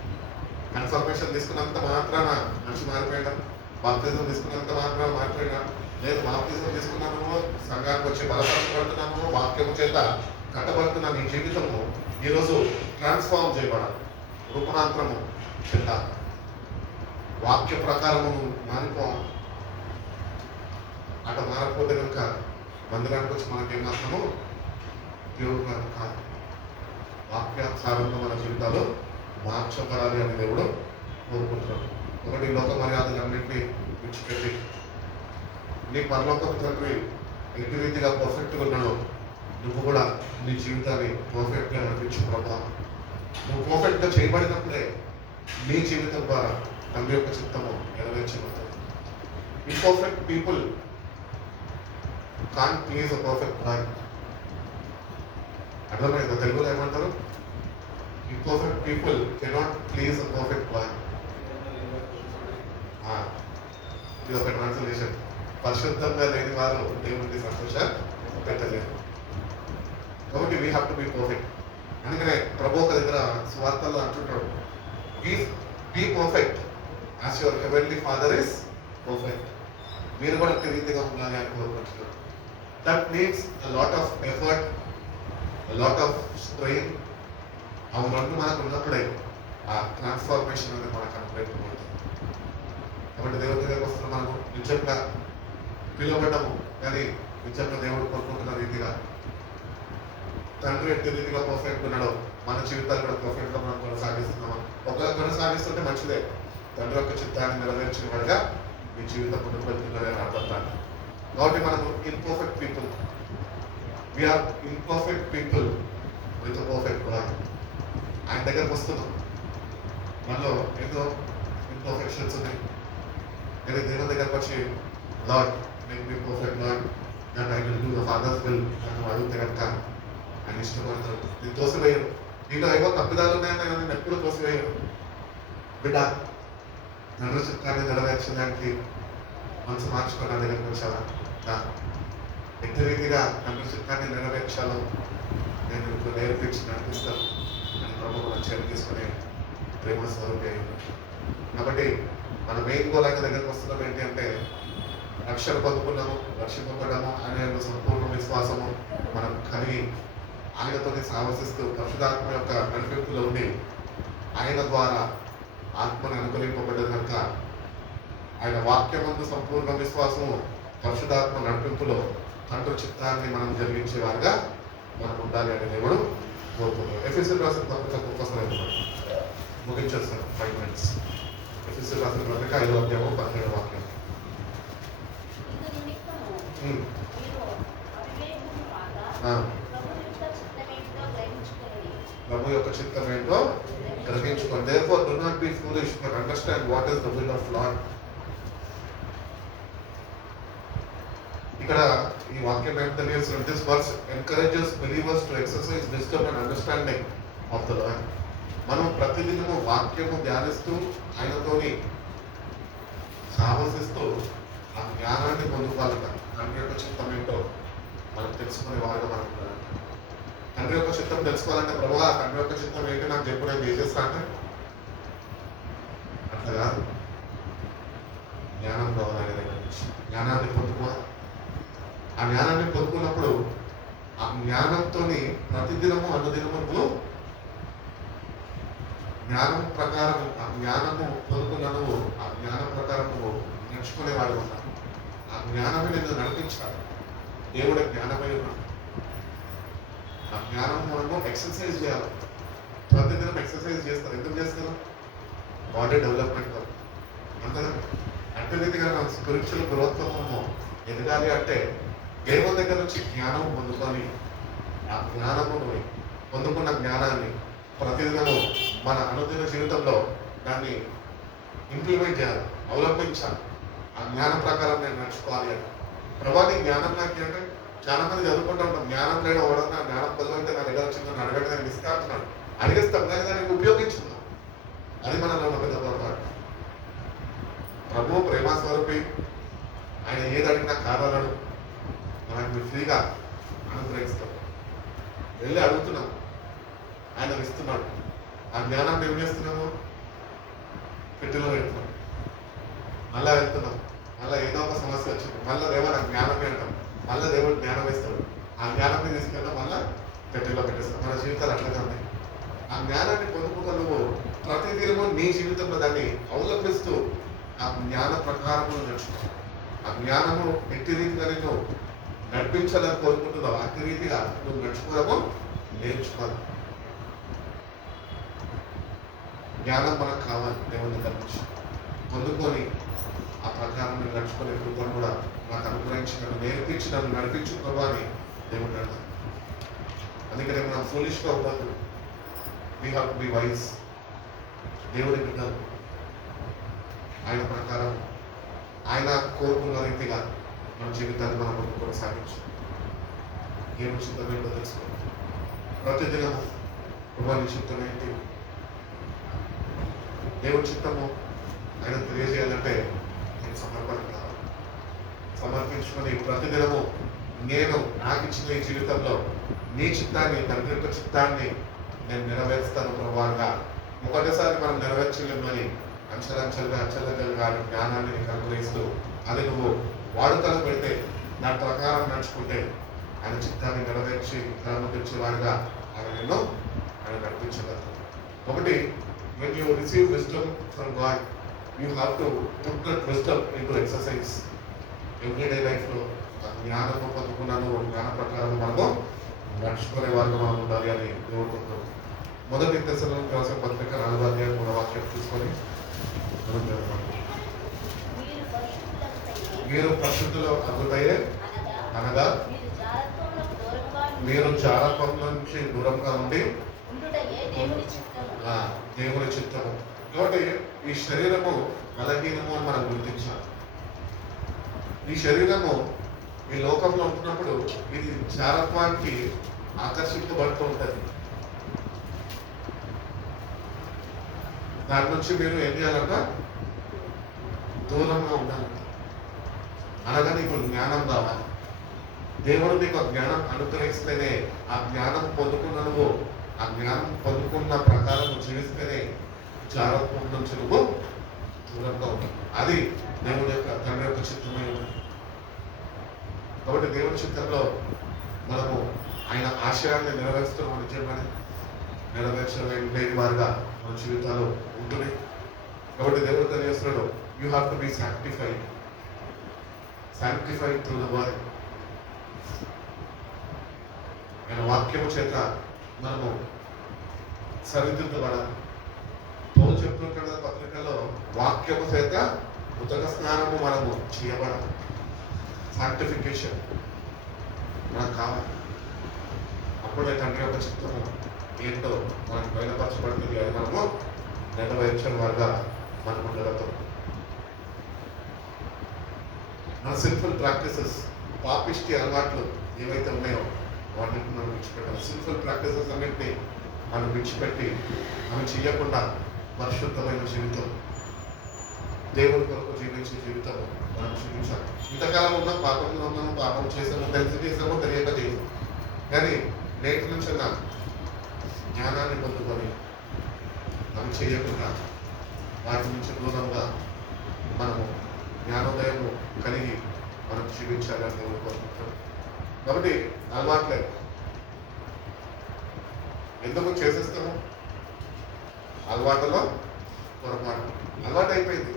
కన్ఫర్మేషన్ తీసుకున్నంత మాత్రాన మనిషి మారిపోయినా, బాప్టిజం తీసుకున్నంత మాత్రాన మారిపోయినా, లేదు బాప్టిజం తీసుకున్నాము, సంఘానికి వచ్చి బలపరచబడుతున్నాము, వాక్యము చేత కట్టబడుతున్న నీ జీవితము ఈరోజు ట్రాన్స్ఫార్మ్ చేయబడాలి, రూపాంతరము చెందాలి, వాక్య ప్రకారము మారిపోవాలి. అట్లా మారకపోతే కనుక మందిరానికి వచ్చి మనకేం మాత్రము ఉపయోగం కాదు. వాక్యానుసారంగా మన జీవితాలు మార్చబడాలి అని దేవుడు కోరుకుంటున్నాడు. ఒకటి లోక మర్యాదలన్నింటినీ విడిచిపెట్టి నీ పరలోకపు తండ్రి ఎట్టి రీతిగా పర్ఫెక్ట్గా ఉన్నాడు, నువ్వు కూడా నీ జీవితాన్ని పర్ఫెక్ట్గా నడిపించు ప్రభావం. నువ్వు పర్ఫెక్ట్గా చేయబడినప్పుడే నీ జీవితం ద్వారా తండ్రి యొక్క చిత్తము నెరవేర్చబడుతుంది. Imperfect people can't please a perfect God. అర్థమైందా? తెలుగులో ఏమంటారు? Imperfect people cannot please a perfect God. ఇది ఒక ట్రాన్స్లేషన్. పరిశుద్ధంగా లేని వారు దేవుడిని సంతోష పెట్టలేరు. కాబట్టి we have to be perfect. అందుకనే ప్రభు ఒక దగ్గర స్వార్థల్లో అంటుంటాడు, be perfect as your heavenly father is perfect. మీరు కూడా ఒక రీతిగా ఉండాలి అని కోరుకుంటున్నారు. That means a lot of effort, a lot of strain. అవి రెండు మనకు ఉన్నప్పుడే ఆ ట్రాన్స్ఫార్మేషన్ అనేది మనకు అనుభవించబడుతుంది. కాబట్టి దేవుడి దగ్గరకు వస్తున్న మనము నిజంగా పిలువబడ్డము, కానీ నిజంగా దేవుడు కోరుకుంటున్న రీతిగా తండ్రి ఎట్టి రీతిగా పర్ఫెక్ట్ ఉన్నాడో మన జీవితాలు కూడా పర్ఫెక్ట్గా మనం కొనసాగిస్తున్నామా? ఒకవేళ కొనసాగిస్తుంటే మంచిదే. తండ్రి యొక్క చిత్తాన్ని నెరవేర్చిన వాడిగా మీ జీవితం ముందుకు వెళ్తున్నారని అర్థం. కాబట్టి మనము imperfect people, we are imperfect people with perfect God. ఆయన దగ్గరకు వస్తున్నాం, మనలో ఏదో ఇన్పర్ఫెక్షన్స్ ఉన్నాయి. నేను దేవుని దగ్గరకు వచ్చి lord make me perfect lord that I will do the fathers will అని అడిగితే కనుక ఆయన ఇష్టపడతాడు. నేను తోసివేయను, నీలో ఏవో తప్పిదాలు ఉన్నాయని నేను ఎప్పుడు తోసివేయను. బిడ్డ తండ్రి చిత్తాన్ని నెరవేర్చడానికి మనసు మార్చుకున్న దగ్గరికి వచ్చావా? ఎట్టి రీతిగా తండ్రి చిత్తాన్ని నెరవేర్చాలో నేను ఇప్పుడు నేర్పించి నడిపిస్తాను అని ప్రభు మన చేతి తీసుకునే ప్రేమ స్వరూపి అయింది. కాబట్టి మన మెయిన్ గోల్ ఆయన దగ్గరికి వస్తున్నాం ఏంటి అంటే రక్షణ పొందుకున్నాము, రక్షింపబడ్డాము అనే సంపూర్ణ విశ్వాసము మనం కలిగి ఆయనతోనే సావసిస్తూ పరిశుధాత్మ యొక్క నడిపింపులో ఉండి ఆయన ద్వారా ఆత్మను అనుకరింపబడ్డది కనుక ఆయన వాక్యమందు సంపూర్ణ విశ్వాసము పరిశుధాత్మ నడిపింపులో తండ్రి చిత్తాన్ని మనం జరిగించేవారుగా మనం ఉండాలి అని దేవుడు కోరుకుంటున్నాం. ఎఫెసీయులకు రాసిన పత్రిక పుస్తకం ముగించేస్తాను 5 minutes. ఎఫెసీయులకు రాసిన పత్రిక 5వ అధ్యాయము 17వ వాక్యం. ప్రభు యొక్క చిత్తం ఏంటో గ్రహించుకోండి. Therefore do not be foolish but understand what is the will of Lord. ఇక్కడ ఈ వాక్యం ఏం తెలియజేస్తుంది? This verse encourages believers to exercise wisdom and understanding of the Lord. మనం ప్రతిదినము వాక్యము ధ్యానిస్తూ ఆయనతోని సాహసిస్తూ ఆ జ్ఞానాన్ని పొందుకోవాలట. తండ్రి యొక్క చిత్తం ఏంటో మనం తెలుసుకునే వారుగా మనం ఉండాలి. తండ్రి యొక్క చిత్తం తెలుసుకోవాలంటే ప్రభువా తండ్రి యొక్క చిత్తం ఏంటి నాకు చెప్పు, నేను చేసేస్తా అంటే అట్లా కాదు. జ్ఞానం కావాలి ఆయన దగ్గర నుంచి. జ్ఞానాన్ని పొందుకోవాలి. ఆ జ్ఞానాన్ని పొందుకున్నప్పుడు ఆ జ్ఞానంతో ప్రతిదినము అనుదినము నువ్వు జ్ఞానం ప్రకారం ఆ జ్ఞానము పొందుకున్న నువ్వు ఆ జ్ఞానం ప్రకారం నువ్వు నడుచుకునేవాడు ఉన్నావు. ఆ జ్ఞానమే నిన్ను నడిపించాలి. దేవుడు జ్ఞానమై ఉన్నాడు. ఆ జ్ఞానం మనము ఎక్సర్సైజ్ చేయాలి. ప్రతిదినం ఎక్సర్సైజ్ చేస్తారు. ఎందుకు చేస్తారు? బాడీ డెవలప్మెంట్ కొరకు. అంతేనా? అంటే రీతిగా మనం స్పిరిచువల్ గ్రోత్వము ఎదగాలి అంటే దేవుని దగ్గర నుంచి జ్ఞానం పొందుకొని ఆ జ్ఞానమును పొందుకున్న జ్ఞానాన్ని ప్రతిదినము మన అనుదిన జీవితంలో దాన్ని ఇంప్లిమెంట్ చేయాలి, అవలంబించాలి. ఆ జ్ఞానం ప్రకారం నేను నడుచుకోవాలి అని. ప్రభావి జ్ఞానం నాకు అంటే చాలా మంది చదువుకుంటూ ఉంటాం. జ్ఞానం లేని ఎవడన్నా జ్ఞానం పొందలంటే నా దగ్గర వచ్చిందని అడగండి, నేను ఇస్తా అంటున్నాడు. అడిగిస్తాం కానీ దానికి ఉపయోగించుకున్నాం. అది మనలో ఉన్న పెద్ద పొరపాటు. ప్రభు ప్రేమ స్వరూపి. ఆయన ఏది అడిగినా కాదనడు. మనకి ఫ్రీగా అనుగ్రహిస్తాం. వెళ్ళి అడుగుతున్నాం, ఆయన ఇస్తున్నాడు. ఆ జ్ఞానాన్ని ఏం చేస్తున్నాము? పెట్టిలో పెడుతున్నాం. మళ్ళా వెళ్తున్నాం. మళ్ళీ ఏదో ఒక సమస్య వచ్చింది. మళ్ళీ దేవా నాకు జ్ఞానం అంటాం. మళ్ళీ దేవుడు జ్ఞానం ఇస్తాడు. ఆ జ్ఞానాన్ని తీసుకెళ్తాం, మళ్ళీ పెట్టిలో పెట్టేస్తాం. మన జీవితాలు అట్లనే ఉన్నాయి. ఆ జ్ఞానాన్ని పొందుకున్న నువ్వు ప్రతిదినము నీ జీవితంలో దాన్ని అవలంబిస్తూ ఆ జ్ఞాన ప్రకారము నడుచుకో. ఆ జ్ఞానము ఎట్టి రీతిగా నేను నడిపించాలని కోరుకుంటున్నావు. అట్టి రీతిగా నువ్వు నడుచుకోవడము నేర్చుకోవాలి. జ్ఞానం మనకు కావాలి. దేవుని దగ్గర నుంచి పొందుకొని ఆ ప్రకారం నేను నడుచుకునే కృపను కూడా నాకు అనుగ్రహించి నన్ను నేర్పించి నన్ను నడిపించు ప్రభు అని దేవుడు అన్నాడు. అందుకనే మనం ఫూలిష్గా ఉండదు. We have to be wise. దేవుడి బిడ్డలు ఆయన ప్రకారం ఆయన కోరుకున్న రీతిగా మన జీవితాన్ని మనం కొనసాగించు. దేవుడి చిత్తం ఏంటో తెలుసుకోవాలి. ప్రతిదినము ప్రభు చిత్తం ఏంటి, దేవుడి చిత్తము ఆయన తెలియజేయాలంటే నేను సమర్పణ కావాలి. సమర్పించుకొని ప్రతిదినము నేను నాకు ఇచ్చిన ఈ జీవితంలో నీ చిత్తాన్ని, తండ్రి యొక్క చిత్తాన్ని నేను నెరవేరుస్తాను ప్రభువుగా. ఒకటేసారి మనం నెరవేర్చలేమని అంచెలంచెలుగా జ్ఞానాన్ని నీకు అనుగ్రహిస్తూ అది నువ్వు వాడుకలు పెడితే దాని ప్రకారం నడుచుకుంటే ఆయన చిత్తాన్ని నెరవేర్చి ప్రారంభించేవారుగా ఆయన నిన్ను ఆయన నడిపించగలరు. ఒకటి, when you receive wisdom from God, you have to put that wisdom into exercise. Everyday life లో జ్ఞానము పొందుకున్నాను, జ్ఞాన ప్రకారం మనము నడుచుకునే వారిగా మనం ఉండాలి అని కోరుకుంటున్నాం. మొదటి దశలోకి రాసిన పత్రిక 4వ అధ్యాయం 3వ వాక్యం తీసుకొని మీరు పరిశుద్ధులు అగుటయే అనగా మీరు జారత్వం నుంచి దూరంగా ఉండి దేవుని చిత్తము. కాబట్టి ఈ శరీరము బలహీనము అని మనం గుర్తించాలి. ఈ శరీరము ఈ లోకంలో ఉంటున్నప్పుడు ఇది జారత్వానికి ఆకర్షింపబడుతూ ఉంటుంది. దాని నుంచి మీరు ఏం చేయాలంట? దూరంగా ఉండాలంట. అనగా నీకు జ్ఞానం రావాలి. దేవుడు నీకు జ్ఞానం అనుగ్రహిస్తేనే ఆ జ్ఞానం పొందుకున్న నువ్వు ఆ జ్ఞానం పొందుకున్న ప్రకారం జీవిస్తేనే జారత్వం నుంచి నువ్వు దూరంగా ఉంటావు. అది దేవుని యొక్క తండ్రి యొక్క చిత్తమై ఉంది. కాబట్టి దేవుని చిత్తంలో మనము ఆయన ఆశయాన్ని నెరవేరుస్తున్న నిజంగానే నెరవేర్చలేని వారిగా మన జీవితాలు ఉంటున్నాయి. కాబట్టి దేవుడు తెలియజేస్తున్నాడు, you have to B sanctified through the word. ఆయన వాక్యము చేత మనము సరిదిద్దబడాలి. పౌలు చెప్తున్న కదా పత్రికలో, వాక్యము చేత ఉదక స్నానము మనము చేయబడాలి. సాంక్టిఫికేషన్ మనకు కావాలి. అప్పుడే తండ్రి యొక్క చిత్తము ఏంటో మనకు బయలుపరచబడుతుంది. అది మనము నెరవేర్చిన వారుగా మనకు ఉండగలుగుతాం. మన సిన్ఫుల్ ప్రాక్టీసెస్, పాపిష్టి అలవాట్లు ఏవైతే ఉన్నాయో వాటిని మనం విడిచిపెట్టాలి. సిన్ఫుల్ ప్రాక్టీసెస్ అన్నింటినీ మనం విడిచిపెట్టి మనం చేయకుండా పరిశుద్ధమైన జీవితం, దేవుడి కొరకు జీవించే జీవితం మనం జీవించాలి. ఇంతకాలం ఉన్నాం, పాపంలో ఉన్నాము, పాపం చేసాము, తెలిసి చేసామో తెలియక చేసాము. కానీ నేటి నుంచి జ్ఞానాన్ని పొందుకొని మనం చేయకుండా వాటి నుంచి దూరంగా మనము జ్ఞానోదయము కలిగి మనం జీవించాలని దేవుడు కోరుకుంటాం. కాబట్టి అలవాట్లే ఎందుకు చేసేస్తాము? అలవాటులో పొరపాటు. అలవాటు అయిపోయింది,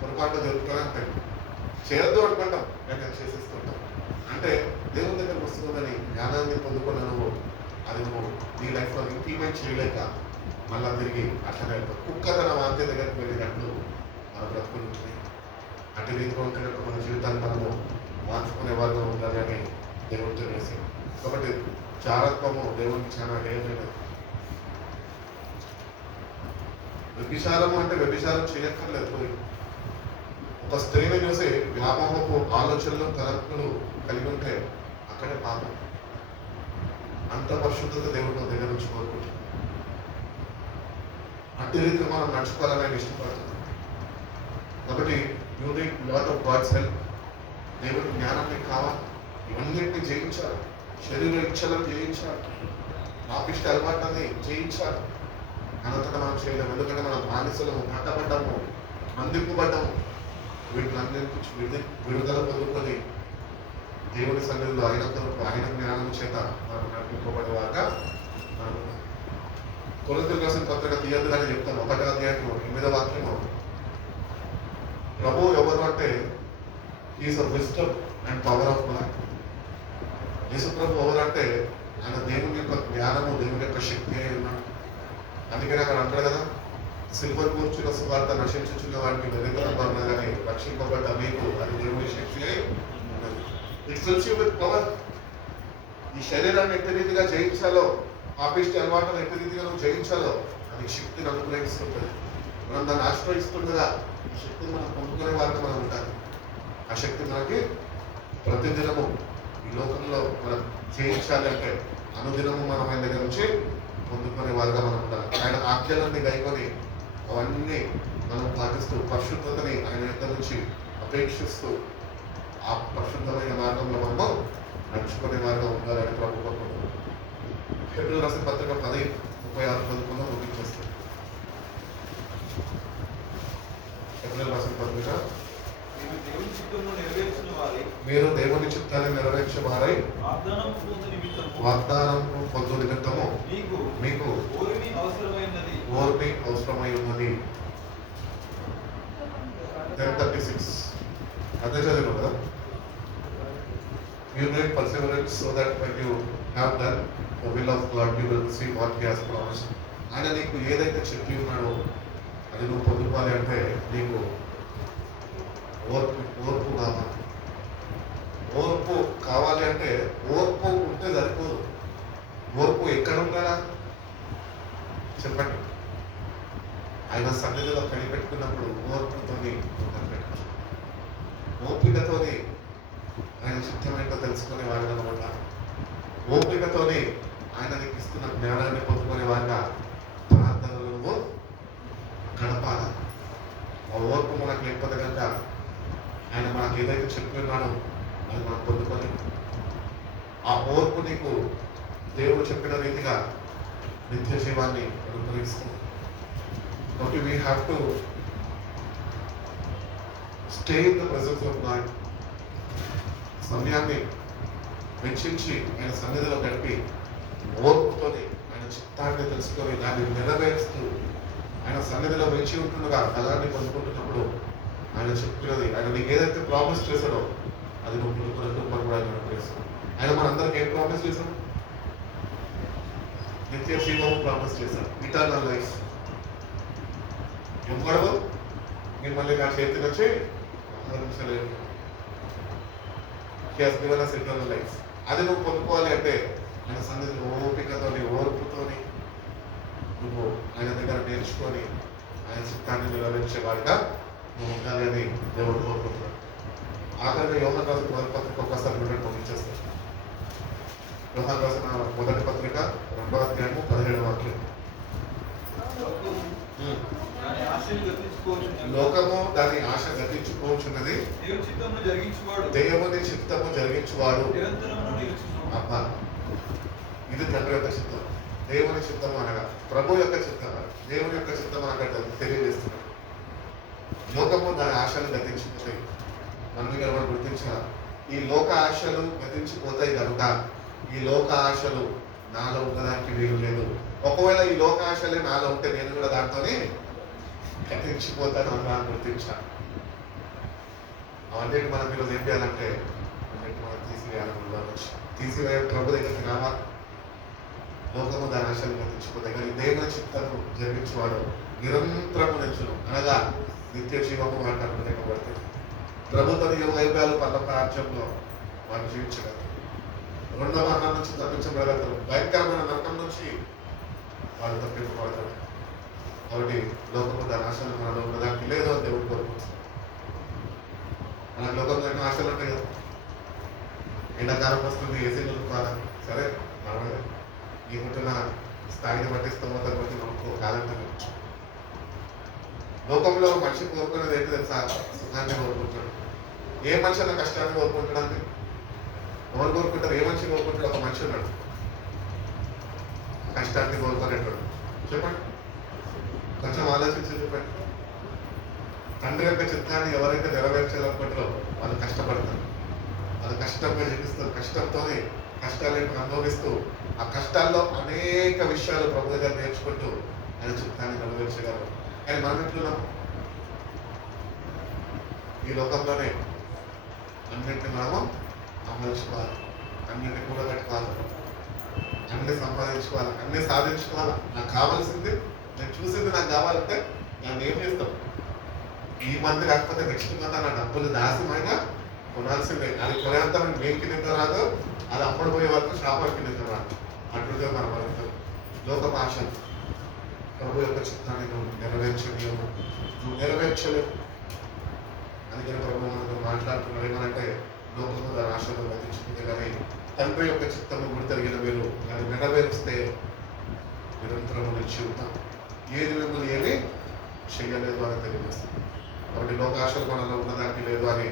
పొరపాటు జరుగుతూనే ఉంటాయి. చేయొద్దు అనుకుంటాం కానీ అది చేసేస్తుంటాం. అంటే దేవుని దగ్గరకు వస్తుందని జ్ఞానాన్ని పొందుకున్న నువ్వు అది నువ్వు నీ లైఫ్లో ఇంప్లిమెంట్ చేయలేక మళ్ళా తిరిగి అట్లనే వెళ్తావు. కుక్క తన వాంతి దగ్గరికి వెళ్ళినట్లు మన బ్రతుకులు ఉంటుంది. అటు రీతిలో ఉంటున్నట్టు మన జీవితాన్ని మనము మార్చుకునే వాళ్ళు ఉండాలి అని దేవుడితో వేసి. కాబట్టి చారత్వము దేవునికి చాలా డేంజర్. వ్యభిచారము అంటే వ్యభిచారం చేయక్కర్లేదు. ఒక స్త్రీని చూసి వ్యామోహపు ఆలోచనలు, తలంపులు కలిగి ఉంటే అక్కడే పాపం. అంత పరిశుద్ధత దేవుడు మన దగ్గర నుంచి కోరుకుంటుంది. అట్టి రీతిగా మనం నడుచుకోవాలని ఆయన ఇష్టపడుతున్నాం. కాబట్టి you need lot of God's help. దేవుడి జ్ఞానం నీకు కావాలి. ఇవన్నింటినీ జయించాలి. శరీర ఇచ్చలను జయించాలి. పాపిష్టి అలవాట్లని జయించాలి. అనంతగా మనం చేయలేము. ఎందుకంటే మనం బానిసలము, పట్టబడ్డాము, బంధింపబడ్డాము. వీటినన్నింటి విడుదల పొందుకొని దేవుని సన్నిధిలో ఆయన కొరకు ఆయన జ్ఞానం చేత మనం నడిపింపబడేవాగా మనం కొరింథీయులకు రాసిన పత్రిక తీయద్దుగానే చెప్తాను. 1వ అధ్యాయము 8వ వాక్యము, ప్రభు ఎవరు అంటే is a wisdom and power of God. Yesu ప్రభు ఎవరు అంటే ఆయన దేవుని యొక్క జ్ఞానము, దేవుని యొక్క శక్తి అయి ఉన్నాడు. అందుకని అక్కడ అంటాడు కదా, సిల్వర్ కూర్చున్న సువార్త నశించుచున్న వాటిని వెలుగుతనంగా కానీ రక్షింపబడ్డ మీకు అది దేవుని శక్తి అయి ఉన్నది. It fills you with power. ఈ శరీరాన్ని ఎట్టి రీతిగా జయించాలో, పాపిష్టి అలవాటును ఎట్టి రీతిగా నువ్వు జయించాలో అది శక్తిని అనుగ్రహిస్తుంటుంది. మనం దాన్ని ఆశ్రయిస్తుండగా ఈ శక్తిని మనం పొందుకునే వారికి మనం ఉండాలి. ఆ శక్తి మనకి ప్రతిదినము ఈ లోకంలో మనం జయించాలి అంటే అనుదినము మనం ఆయన దగ్గర నుంచి పొందుకునే వారుగా మనం ఉండాలి. ఆయన ఆజ్ఞలన్నీ గైకొని అవన్నీ మనం పాటిస్తూ పరిశుద్ధతని ఆయన దగ్గర నుంచి అపేక్షిస్తూ ఆ పరిశుద్ధమైన మార్గంలో మనము నడుచుకునే వారుగా ఉండాలని ప్రభు కోరుకుంటున్నాం. హెబ్రీయులకు రాసిన పత్రిక 10:36 చదువుకుందాం, ముగించేస్తాం. హెబ్రీయులకు రాసిన పత్రిక, మీరు దేవుని చిత్తాన్ని నెరవేర్చే వారై వాగ్దానం పొందు నిమిత్తము మీకు ఓర్మి అవసరమై ఉన్నది. 10:36 అదే చదివాను కదా. You need perseverance so that when you have done the will of God, you will receive what He has promised. ఆయన నీకు ఏదైతే చెప్పి ఉన్నాడో అది నువ్వు పొందుకోవాలి అంటే నీకు ఓర్పు కావాలి. ఓర్పు కావాలి అంటే ఓర్పు ఉంటే సరిపోదు. ఓర్పు ఎక్కడ ఉండాలా చెప్పండి. ఆయన సన్నిధిలో కనిపెట్టుకున్నప్పుడు ఓర్పుతోని కనిపెట్టచ్చు. ఓపికతోని చిత్తం ఏంటో తెలుసుకునే వారిగా ఉండాలి. ఓపికతోనే ఆయన నీకు ఇస్తున్న జ్ఞానాన్ని పొందుకునే వారిగా ప్రార్థనలు నువ్వు గడపాలి. ఆ ఓర్పు మనకు లేకపోతే కనుక ఆయన మనకు ఏదైతే చెప్పినాడో అది మనం పొందుకొని ఆ ఓర్పు నీకు దేవుడు చెప్పిన రీతిగా నిత్య జీవాన్ని అనుగ్రహిస్తుంది. కాబట్టి we have to stay in the presence of God. సమయాన్ని వెచ్చించి ఆయన సన్నిధిలో గడిపి ఓర్పుతోని ఆయన చిత్తాన్ని తెలుసుకొని దాన్ని నెరవేరుస్తూ ఆయన సన్నిధిలో వేచి ఉంటుండగా ఫలాన్ని పొందుకుంటున్నప్పుడు ఆయన చెప్పినది ఆయన నీకు ఏదైతే ప్రామిస్ చేశాడో అది నువ్వు పొందుకున్నట్టు మనం కూడా ఆయన అనుగ్రహిస్తాడు. ఆయన మనందరికి ఏం ప్రామిస్ చేశాడు? నిత్య జీవము ప్రామిస్ చేశాడు, ఇటర్నల్ లైఫ్. ఇవ్వడము మిమ్మల్ని నా చేతికి వచ్చి ఇటర్నల్ లైఫ్. అది నువ్వు పొందుకోవాలి అంటే ఆయన సన్నిధిలో ఓపికతోని ఓర్పుతోని నువ్వు ఆయన దగ్గర నేర్చుకొని ఆయన చిత్తాన్ని నెరవేర్చేవాడిగా నువ్వు ఉండాలి అని దేవుడు కోరుకుంటున్నాడు. ఆఖరిగా యోహాను రాసిన మొదటి పత్రిక ఒక్కసారి ముగించేస్తాడు. యోహాను రాసిన మొదటి పత్రిక 2వ అధ్యాయము 17వ వాక్యం. లోకము దాని ఆశ గతించుకోవచ్చున్నది, దేవుని చిత్తము జరిగించువాడు. అబ్బా, ఇది తండ్రి యొక్క చిత్తం. దేవుని చిత్తం అనగా ప్రభు యొక్క చిత్తం, దేవుని యొక్క చిత్తం అనగా తెలియజేస్తున్నాడు. లోకము దాని ఆశలు గతించిపోతాయి. మనం ఇక్కడ మనం గుర్తించాలి, ఈ లోక ఆశలు గతించిపోతాయి కనుక ఈ లోక ఆశలు నాలో ఉండడానికి వీలు లేదు. ఒకవేళ ఈ లోక ఆశలే నాలో ఉంటే నేను కూడా దాంతోనే గతించిపోతాను అని గుర్తించాలి. అవన్నీ మనం ఈరోజు ఏం చేయాలంటే అన్నింటి మనం తీసివేయాలి ప్రభు దగ్గరికి రావాలి. లోకము దాని ఆశలు గతించిపోతాయి కానీ దేవుని చిత్తము జరిగించేవాడు నిరంతరము నిల్చును అనగా నిత్య జీవము వారికి అనుగ్రహింపబడుతుంది. ప్రభుత్వ వైభవాలు పర్లోక రాజ్యంలో వారు జీవించగలరు. రెండవ మరణం నుంచి తప్పించబడగలరు. భయంకరమైన నరకం నుంచి వారు తప్పించబడతారు. కాబట్టి లోకము దాని ఆశలు మనలో ఉండడానికి లేదు అని దేవుడు కోరుకుంటున్నాడు. మన లోకంలో ఎన్నో ఆశలు ఉంటాయి కదా. ఎండాకాలం వస్తుంది, ఏసీ కొనుక్కోవాలా, సరే పర్వాలేదు, నీకుంటున్న స్థాయిని బట్టి స్తోమతను బట్టి మనకు కాదంటే లోకంలో మనిషి కోరుకునేది ఏంటి తెలుసా? సుఖాన్ని కోరుకుంటాడు. ఏ మనిషి అన్న కష్టాన్ని కోరుకుంటాడండి? ఎవరు కోరుకుంటారు? ఏ మనిషి కోరుకుంటాడు? ఒక మనిషి ఉన్నాడు కష్టాన్ని కోరుకునేటాడు. చెప్పండి, కొంచెం ఆలోచించి చెప్పండి. తండ్రి యొక్క చిత్తాన్ని ఎవరైతే నెరవేర్చాలనుకుంటారో వాళ్ళు కష్టపడతారు, వాళ్ళు కష్టంగా జీవిస్తారు. కష్టంతోనే కష్టాలను అనుభవిస్తూ ఆ కష్టాల్లో అనేక విషయాలు ప్రభు దగ్గర నేర్చుకుంటూ ఆయన చిత్తాన్ని నెరవేర్చగలరు. కానీ మనం ఎట్లున్నాం? ఈ లోకంలోనే అన్నింటినీ మనము అమలుకోవాలి, అన్నింటినీ కూడగట్టుకోవాలి, అన్ని సంపాదించుకోవాలి, అన్ని సాధించుకోవాలి. నాకు కావాల్సింది, నేను చూసింది నాకు కావాలంటే దాన్ని ఏం చేస్తాం? ఈ మంత్ కాకపోతే నెక్స్ట్ మంత్ నా డబ్బులు దాసమైనా కొనాల్సిందే. అది కొనేంత మేలుకి నిద్ర రాదు, అది అప్పుడు పోయే వరకు షాపర్కి నిద్ర రాదు. అట్లుగా మనం అడుగుతాం. లోక భాష ప్రభు యొక్క చిత్తాన్ని నువ్వు నెరవేర్చలేవు, నువ్వు నెరవేర్చలేవు. అందుకని ప్రభు మనతో మాట్లాడుతున్నాడు ఏమనంటే లోకము దాని ఆశలు గతించుకుంటే కానీ తండ్రి యొక్క చిత్తము గుర్తెరిగిన మీరు దాన్ని నెరవేరిస్తే నిరంతరము నిలిచి ఉంటాం. ఏది మిమ్మల్ని ఏమీ చెయ్యలేదు అని తెలియజేస్తుంది. కాబట్టి లోకాశలు మనలో ఉన్నదానికి లేదు అని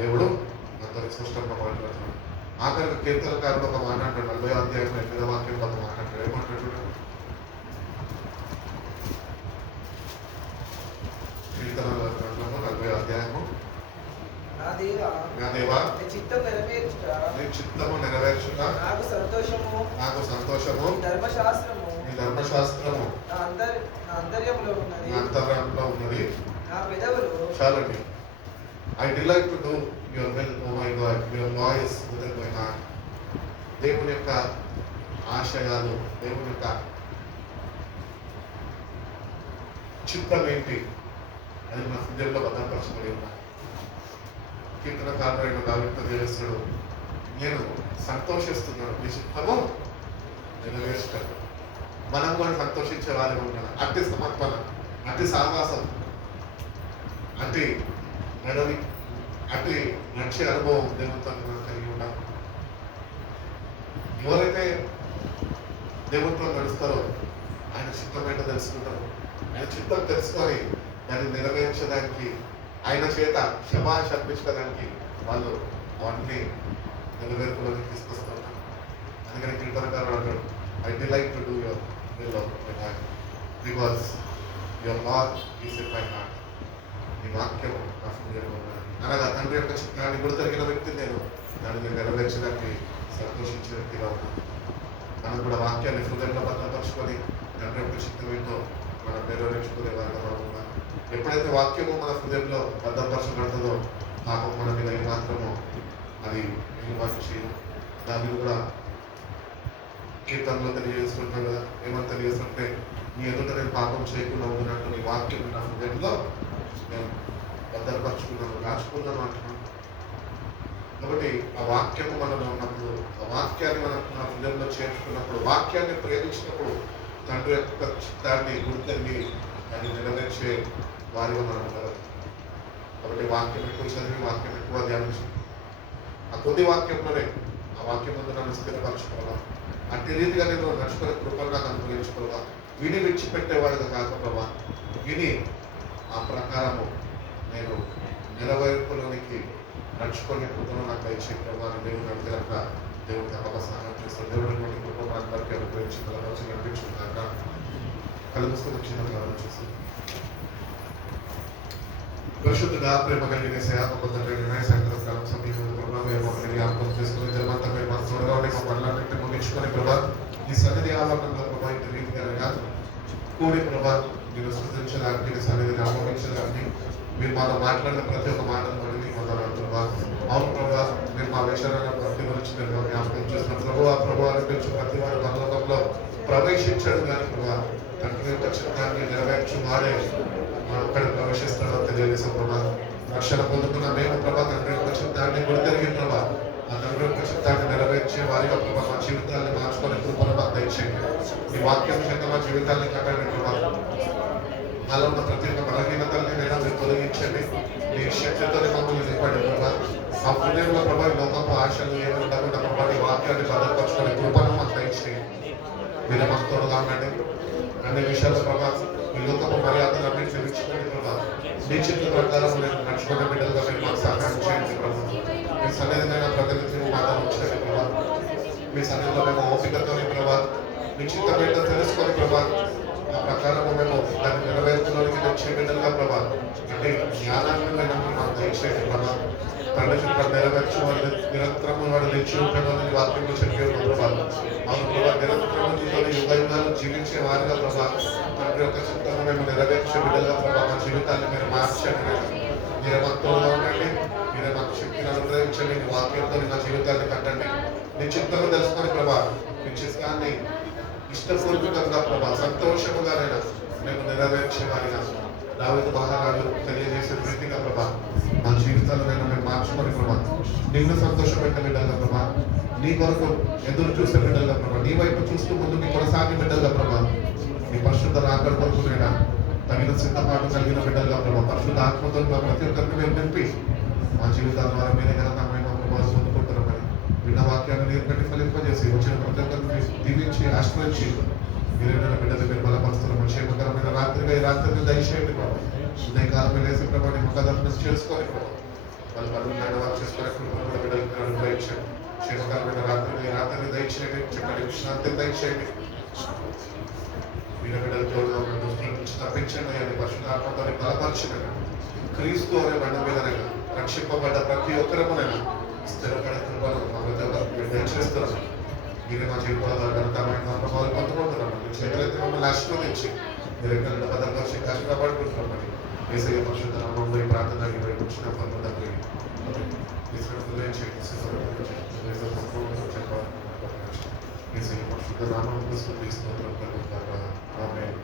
దేవుడు అందరికి స్పష్టంగా మాట్లాడుతున్నాడు. ఆఖరికి కీర్తనకారుడు ఒక మాట అంటాడు, 40వ అధ్యాయం 8వ వాక్యంలో ఒక మాట అంటాడు. ఏమంటాడు? కీర్తనల గ్రంథము 40వ అధ్యాయము, నా దేవా నీ చిత్తము నెరవేర్చుట నాకు సంతోషము, నీ ధర్మశాస్త్రము నా అంతర్యంలో ఉన్నది. చాలండి. I delight to do your will, oh my God, your law is within my heart. దేవుని యొక్క ఆశయాలు, దేవుని యొక్క చిత్తం ఏంటి అది మన హృదయంలో భద్రపరచబడి ఉన్నాయి. కీర్తనకారుడు దావీదుతో తెలుస్తాడు, నేను సంతోషిస్తున్నాను నీ చిత్తము నెరవేర్చుటకు. మనం కూడా సంతోషించే వారి ఉండాలి. అట్టి సమర్పణ, అట్టి సావాసం, అట్టి నడవి అటు లక్ష్య అనుభవం దేవునితో మనం కలిగి ఉంటాం. ఎవరైతే దేవునితో నడుస్తారో ఆయన చిత్తం ఏంటో తెలుసుకుంటారు. ఆయన చిత్తం తెలుసుకొని దాన్ని నెరవేర్చడానికి ఆయన చేత క్షమాశ అర్పించడానికి వాళ్ళు వాటిని నెరవేర్పులోకి తీసుకొస్తారు. అందుకని కీర్తన గారు అంటాడు, I delight to do your will of my heart because your lord is in my heart. ఈ వాక్యం నా హృదయంలో ఉన్నది. అనగా తండ్రి యొక్క చిత్రాన్ని గుర్తెరిగిన వ్యక్తి నేను దాన్ని నెరవేర్చడానికి సంతోషించిన వ్యక్తిగా ఉన్నాను. మనం కూడా వాక్యాన్ని హృదయంలో భద్రపరుచుకొని తండ్రి యొక్క చిత్తం ఏంటో మనం నెరవేర్చుకునే వారిగా ఉన్నాం. ఎప్పుడైతే వాక్యము మన హృదయంలో భద్రపరచబడుతుందో పాపం మన మీద మాత్రము అది వెలుగుబాటు చేయదు. దాన్ని కూడా కీర్తనలో తెలియజేస్తుంటారు కదా, ఏమని తెలియజేస్తుంటే నీ ఎదుట నేను పాపం చేయకుండా ఉన్నట్టు నీ వాక్యం నా హృదయంలో నేను భద్రపరుచుకున్నాను, రాసుకున్నాను అంటున్నాను. కాబట్టి ఆ వాక్యము మనలో ఉన్నప్పుడు, ఆ వాక్యాన్ని మనం నా హృదయంలో చేర్చుకున్నప్పుడు, వాక్యాన్ని ప్రేమించినప్పుడు తండ్రి యొక్క చిత్తాన్ని గుర్తెరిగి దాన్ని నెరవేర్చే వారిగా మనం ఉండగలం. కాబట్టి వాక్యం ఎక్కువ చదివి, వాక్యం ఎక్కువ ధ్యానించి ఆ కొద్ది వాక్యంలోనే ఆ వాక్యం ముందు నన్ను స్థిరపరచుకోవాలా, అట్టి రీతిగా నేను నడుచుకునే కృపను నాకు అనుగ్రహించుకోవాలా, విని విడిచిపెట్టేవాడిగా కాక ప్రభా, విని ఆ ప్రకారము నేను నెరవేర్పులోనికి నడుచుకునే కృపను నాకు ఇచ్చే ప్రభా దేవుడు నడిచాక దేవుడు తప్పక సహాయం చేస్తాడు. దేవుడు కృప అందరికీ అనుగ్రహించి రోజు నడిపించుకున్నాక కలుగుస్తున్న క్షణంగా ఆలోచిస్తుంది. పరిశుద్ధుడా ప్రేమ కలిగిన సేవకు తండ్రి సాయంత్రం సమయంలో ప్రభావం జ్ఞాపకం చేసుకుని జన్మంతా మీరు మన చూడగా మా పనులన్నింటినీ ముగించుకొని ప్రభా ఈ సన్నిధి ఆవరణంలో ప్రభా ఇంటి రీతిగా కూడి ప్రభా మీరు సృష్టించడానికి మీ సన్నిధిని ఆహ్వానించడానికి మీరు మాతో మాట్లాడిన ప్రతి ఒక్క మాటను బట్టి మీకు వందనాలు ప్రభా. అవును ప్రభా, మీరు మా విషయాలను ప్రతి గురించి మీరు జ్ఞాపకం చేసిన ప్రభు అనిపించు ప్రతి వారి పరలోకంలో ప్రవేశించడం కానీ ప్రభా తండ్రి యొక్క చిత్తాన్ని నెరవేర్చు వాడే అక్కడ ప్రవేశిస్తాడో తెలియజేసాం ప్రభా. రక్షణ పొందుకున్న మేము ప్రభా తండ్రి యొక్క చిత్తాన్ని గుర్తెరిగి ప్రభా ఆ తండ్రి యొక్క చిత్తాన్ని నెరవేర్చే వారిగా ప్రభా మా జీవితాన్ని మార్చుకొని కృపను మాకు దయచేయండి. ఈ వాక్యం చేత మా జీవితాన్ని కట్టండి ప్రభా. మాలో ఉన్న ప్రతి ఒక్క బలహీనతల్ని నేను మీరు తొలగించండి. మీ శక్తితో మమ్మల్ని నింపండి ప్రభా. ఆ హృదయంలో ప్రభా ఈ లోకపు ఆశలు ఏమి ఉండకుండా ప్రభా ఈ వాక్యాన్ని భద్రపరచుకొని కృపను మాకు దయచేయండి. మీరే మాకు తోడుగా ఉండండి. అన్ని విషయాల ప్రభా ఈ లోకపు మర్యాదలు అన్నింటినీ విడిచిపెట్టి ప్రభా మీ చిత్త ప్రకారం నేను నడుచుకునే బిడ్డలుగా మీరు మాకు సహాయం చేయండి ప్రభా. మీ సన్నిధిమైన ప్రతినిధిని మాతో ఉంచండి ప్రభా. మీ సన్నిధిలో మేము ఓపికతో ప్రభా మీ చిత్త బిడ్డ తెలుసుకొని ప్రభా ఆ ప్రకారం మేము దాన్ని నెరవేర్చడానికి వచ్చే బిడ్డలుగా ప్రభా అంటే జ్ఞానాన్ని మాకు దయచేయండి ప్రభా. తండ్రి చిత్తం నెరవేర్చు వాడు నిరంతరము వాడు నిలిచి ఉంటాడని వాక్యంలో చెప్పే ప్రభా. అవును ప్రభా, నిరంతరము యుగాలు జీవించే వారిగా ప్రభా తండ్రి యొక్క చిత్తాన్ని మేము నెరవేర్చే బిడ్డలుగా ప్రభా మా జీవితాన్ని మీరు మార్చండి. మీరే మాకు తోడుగా ఉండండి. మీరే మాకు శక్తిని అనుగ్రహించండి. మీ వాక్యంతో మా జీవితాన్ని కట్టండి. మీ చిత్తాన్ని తెలుసుకొని ప్రభా మీ చిత్తాన్ని ఇష్టపూర్వకంగా ప్రభా సంతోషముగానైనా మేము నెరవేర్చే వారిగా దావీదు మహారాజు తెలియజేసే రీతిగా ప్రభా మా జీవితాలనైనా మేము మార్చుకొని ప్రభా నిన్ను సంతోషపెట్టే బిడ్డలుగా ప్రభా నీ కొరకు ఎదురు చూసే బిడ్డలుగా ప్రభా నీ వైపు చూస్తూ ముందుకు కొనసాగే బిడ్డలుగా ప్రభా నీ పరిశుద్ధ రాకడ కొరకు నేను తగిన సిద్ధపాటు కలిగిన బిడ్డలుగా ప్రభా పరిశుద్ధ ఆత్మతో ప్రతి ఒక్కరికి మేము నింపి మా జీవితాల ద్వారా మీరే ఘనతమైన ప్రభావం పొందుకుంటున్నామని విన్న వాక్యాన్ని నీరు పెట్టి ఫలింపజేసి వచ్చిన ప్రతి ఒక్కరిని దీవించి ఆశ్రయించి మీరేమైనా బిడ్డలు మీరు బలపరుస్తున్న క్షేమకరమైన రాత్రిగా ఈ రాత్రిని దయచేయండి ప్రభావ. ఉదయకాలం వేసే ప్రభావం ముఖదర్శనం చేసుకొని ప్రభావ వాళ్ళు పనులు వారు చేసుకునే కూడా బిడ్డలు మీరు అనుగ్రహించండి. క్షేమకరమైన రాత్రిని ఈ రాత్రిని దయచేయండి. చక్కటి విశ్రాంతిని దయచేయండి. మీరు బిడ్డలు తోడుగా ఉన్న దుస్తుల నుంచి తప్పించండి అని పరిశుద్ధాత్మతో బలపరచండి. క్రీస్తు అనే బండ మీదనైనా రక్షింపబడ్డ ప్రతి ఒక్కరమునైనా స్థిరపడే కృపను మా మీరు దయచేస్తున్నాను. మీరే మా జీవితాల్లో ఘనతమైన ప్రభావాలు పొందుకుంటున్నాము. మీరు చేయగలిగితే మమ్మల్ని ఆశీర్వదించి మీరు ఎక్కడ భద్రపరిచి కష్టపడుకుంటున్నామని ఏసయ్య పరిశుద్ధ నామములో ఈ ప్రార్థన వచ్చిన పొందడానికి ఏసయ్య పరిశుద్ధ నామములో స్తుతిస్తున్నాము. ఆమేన్.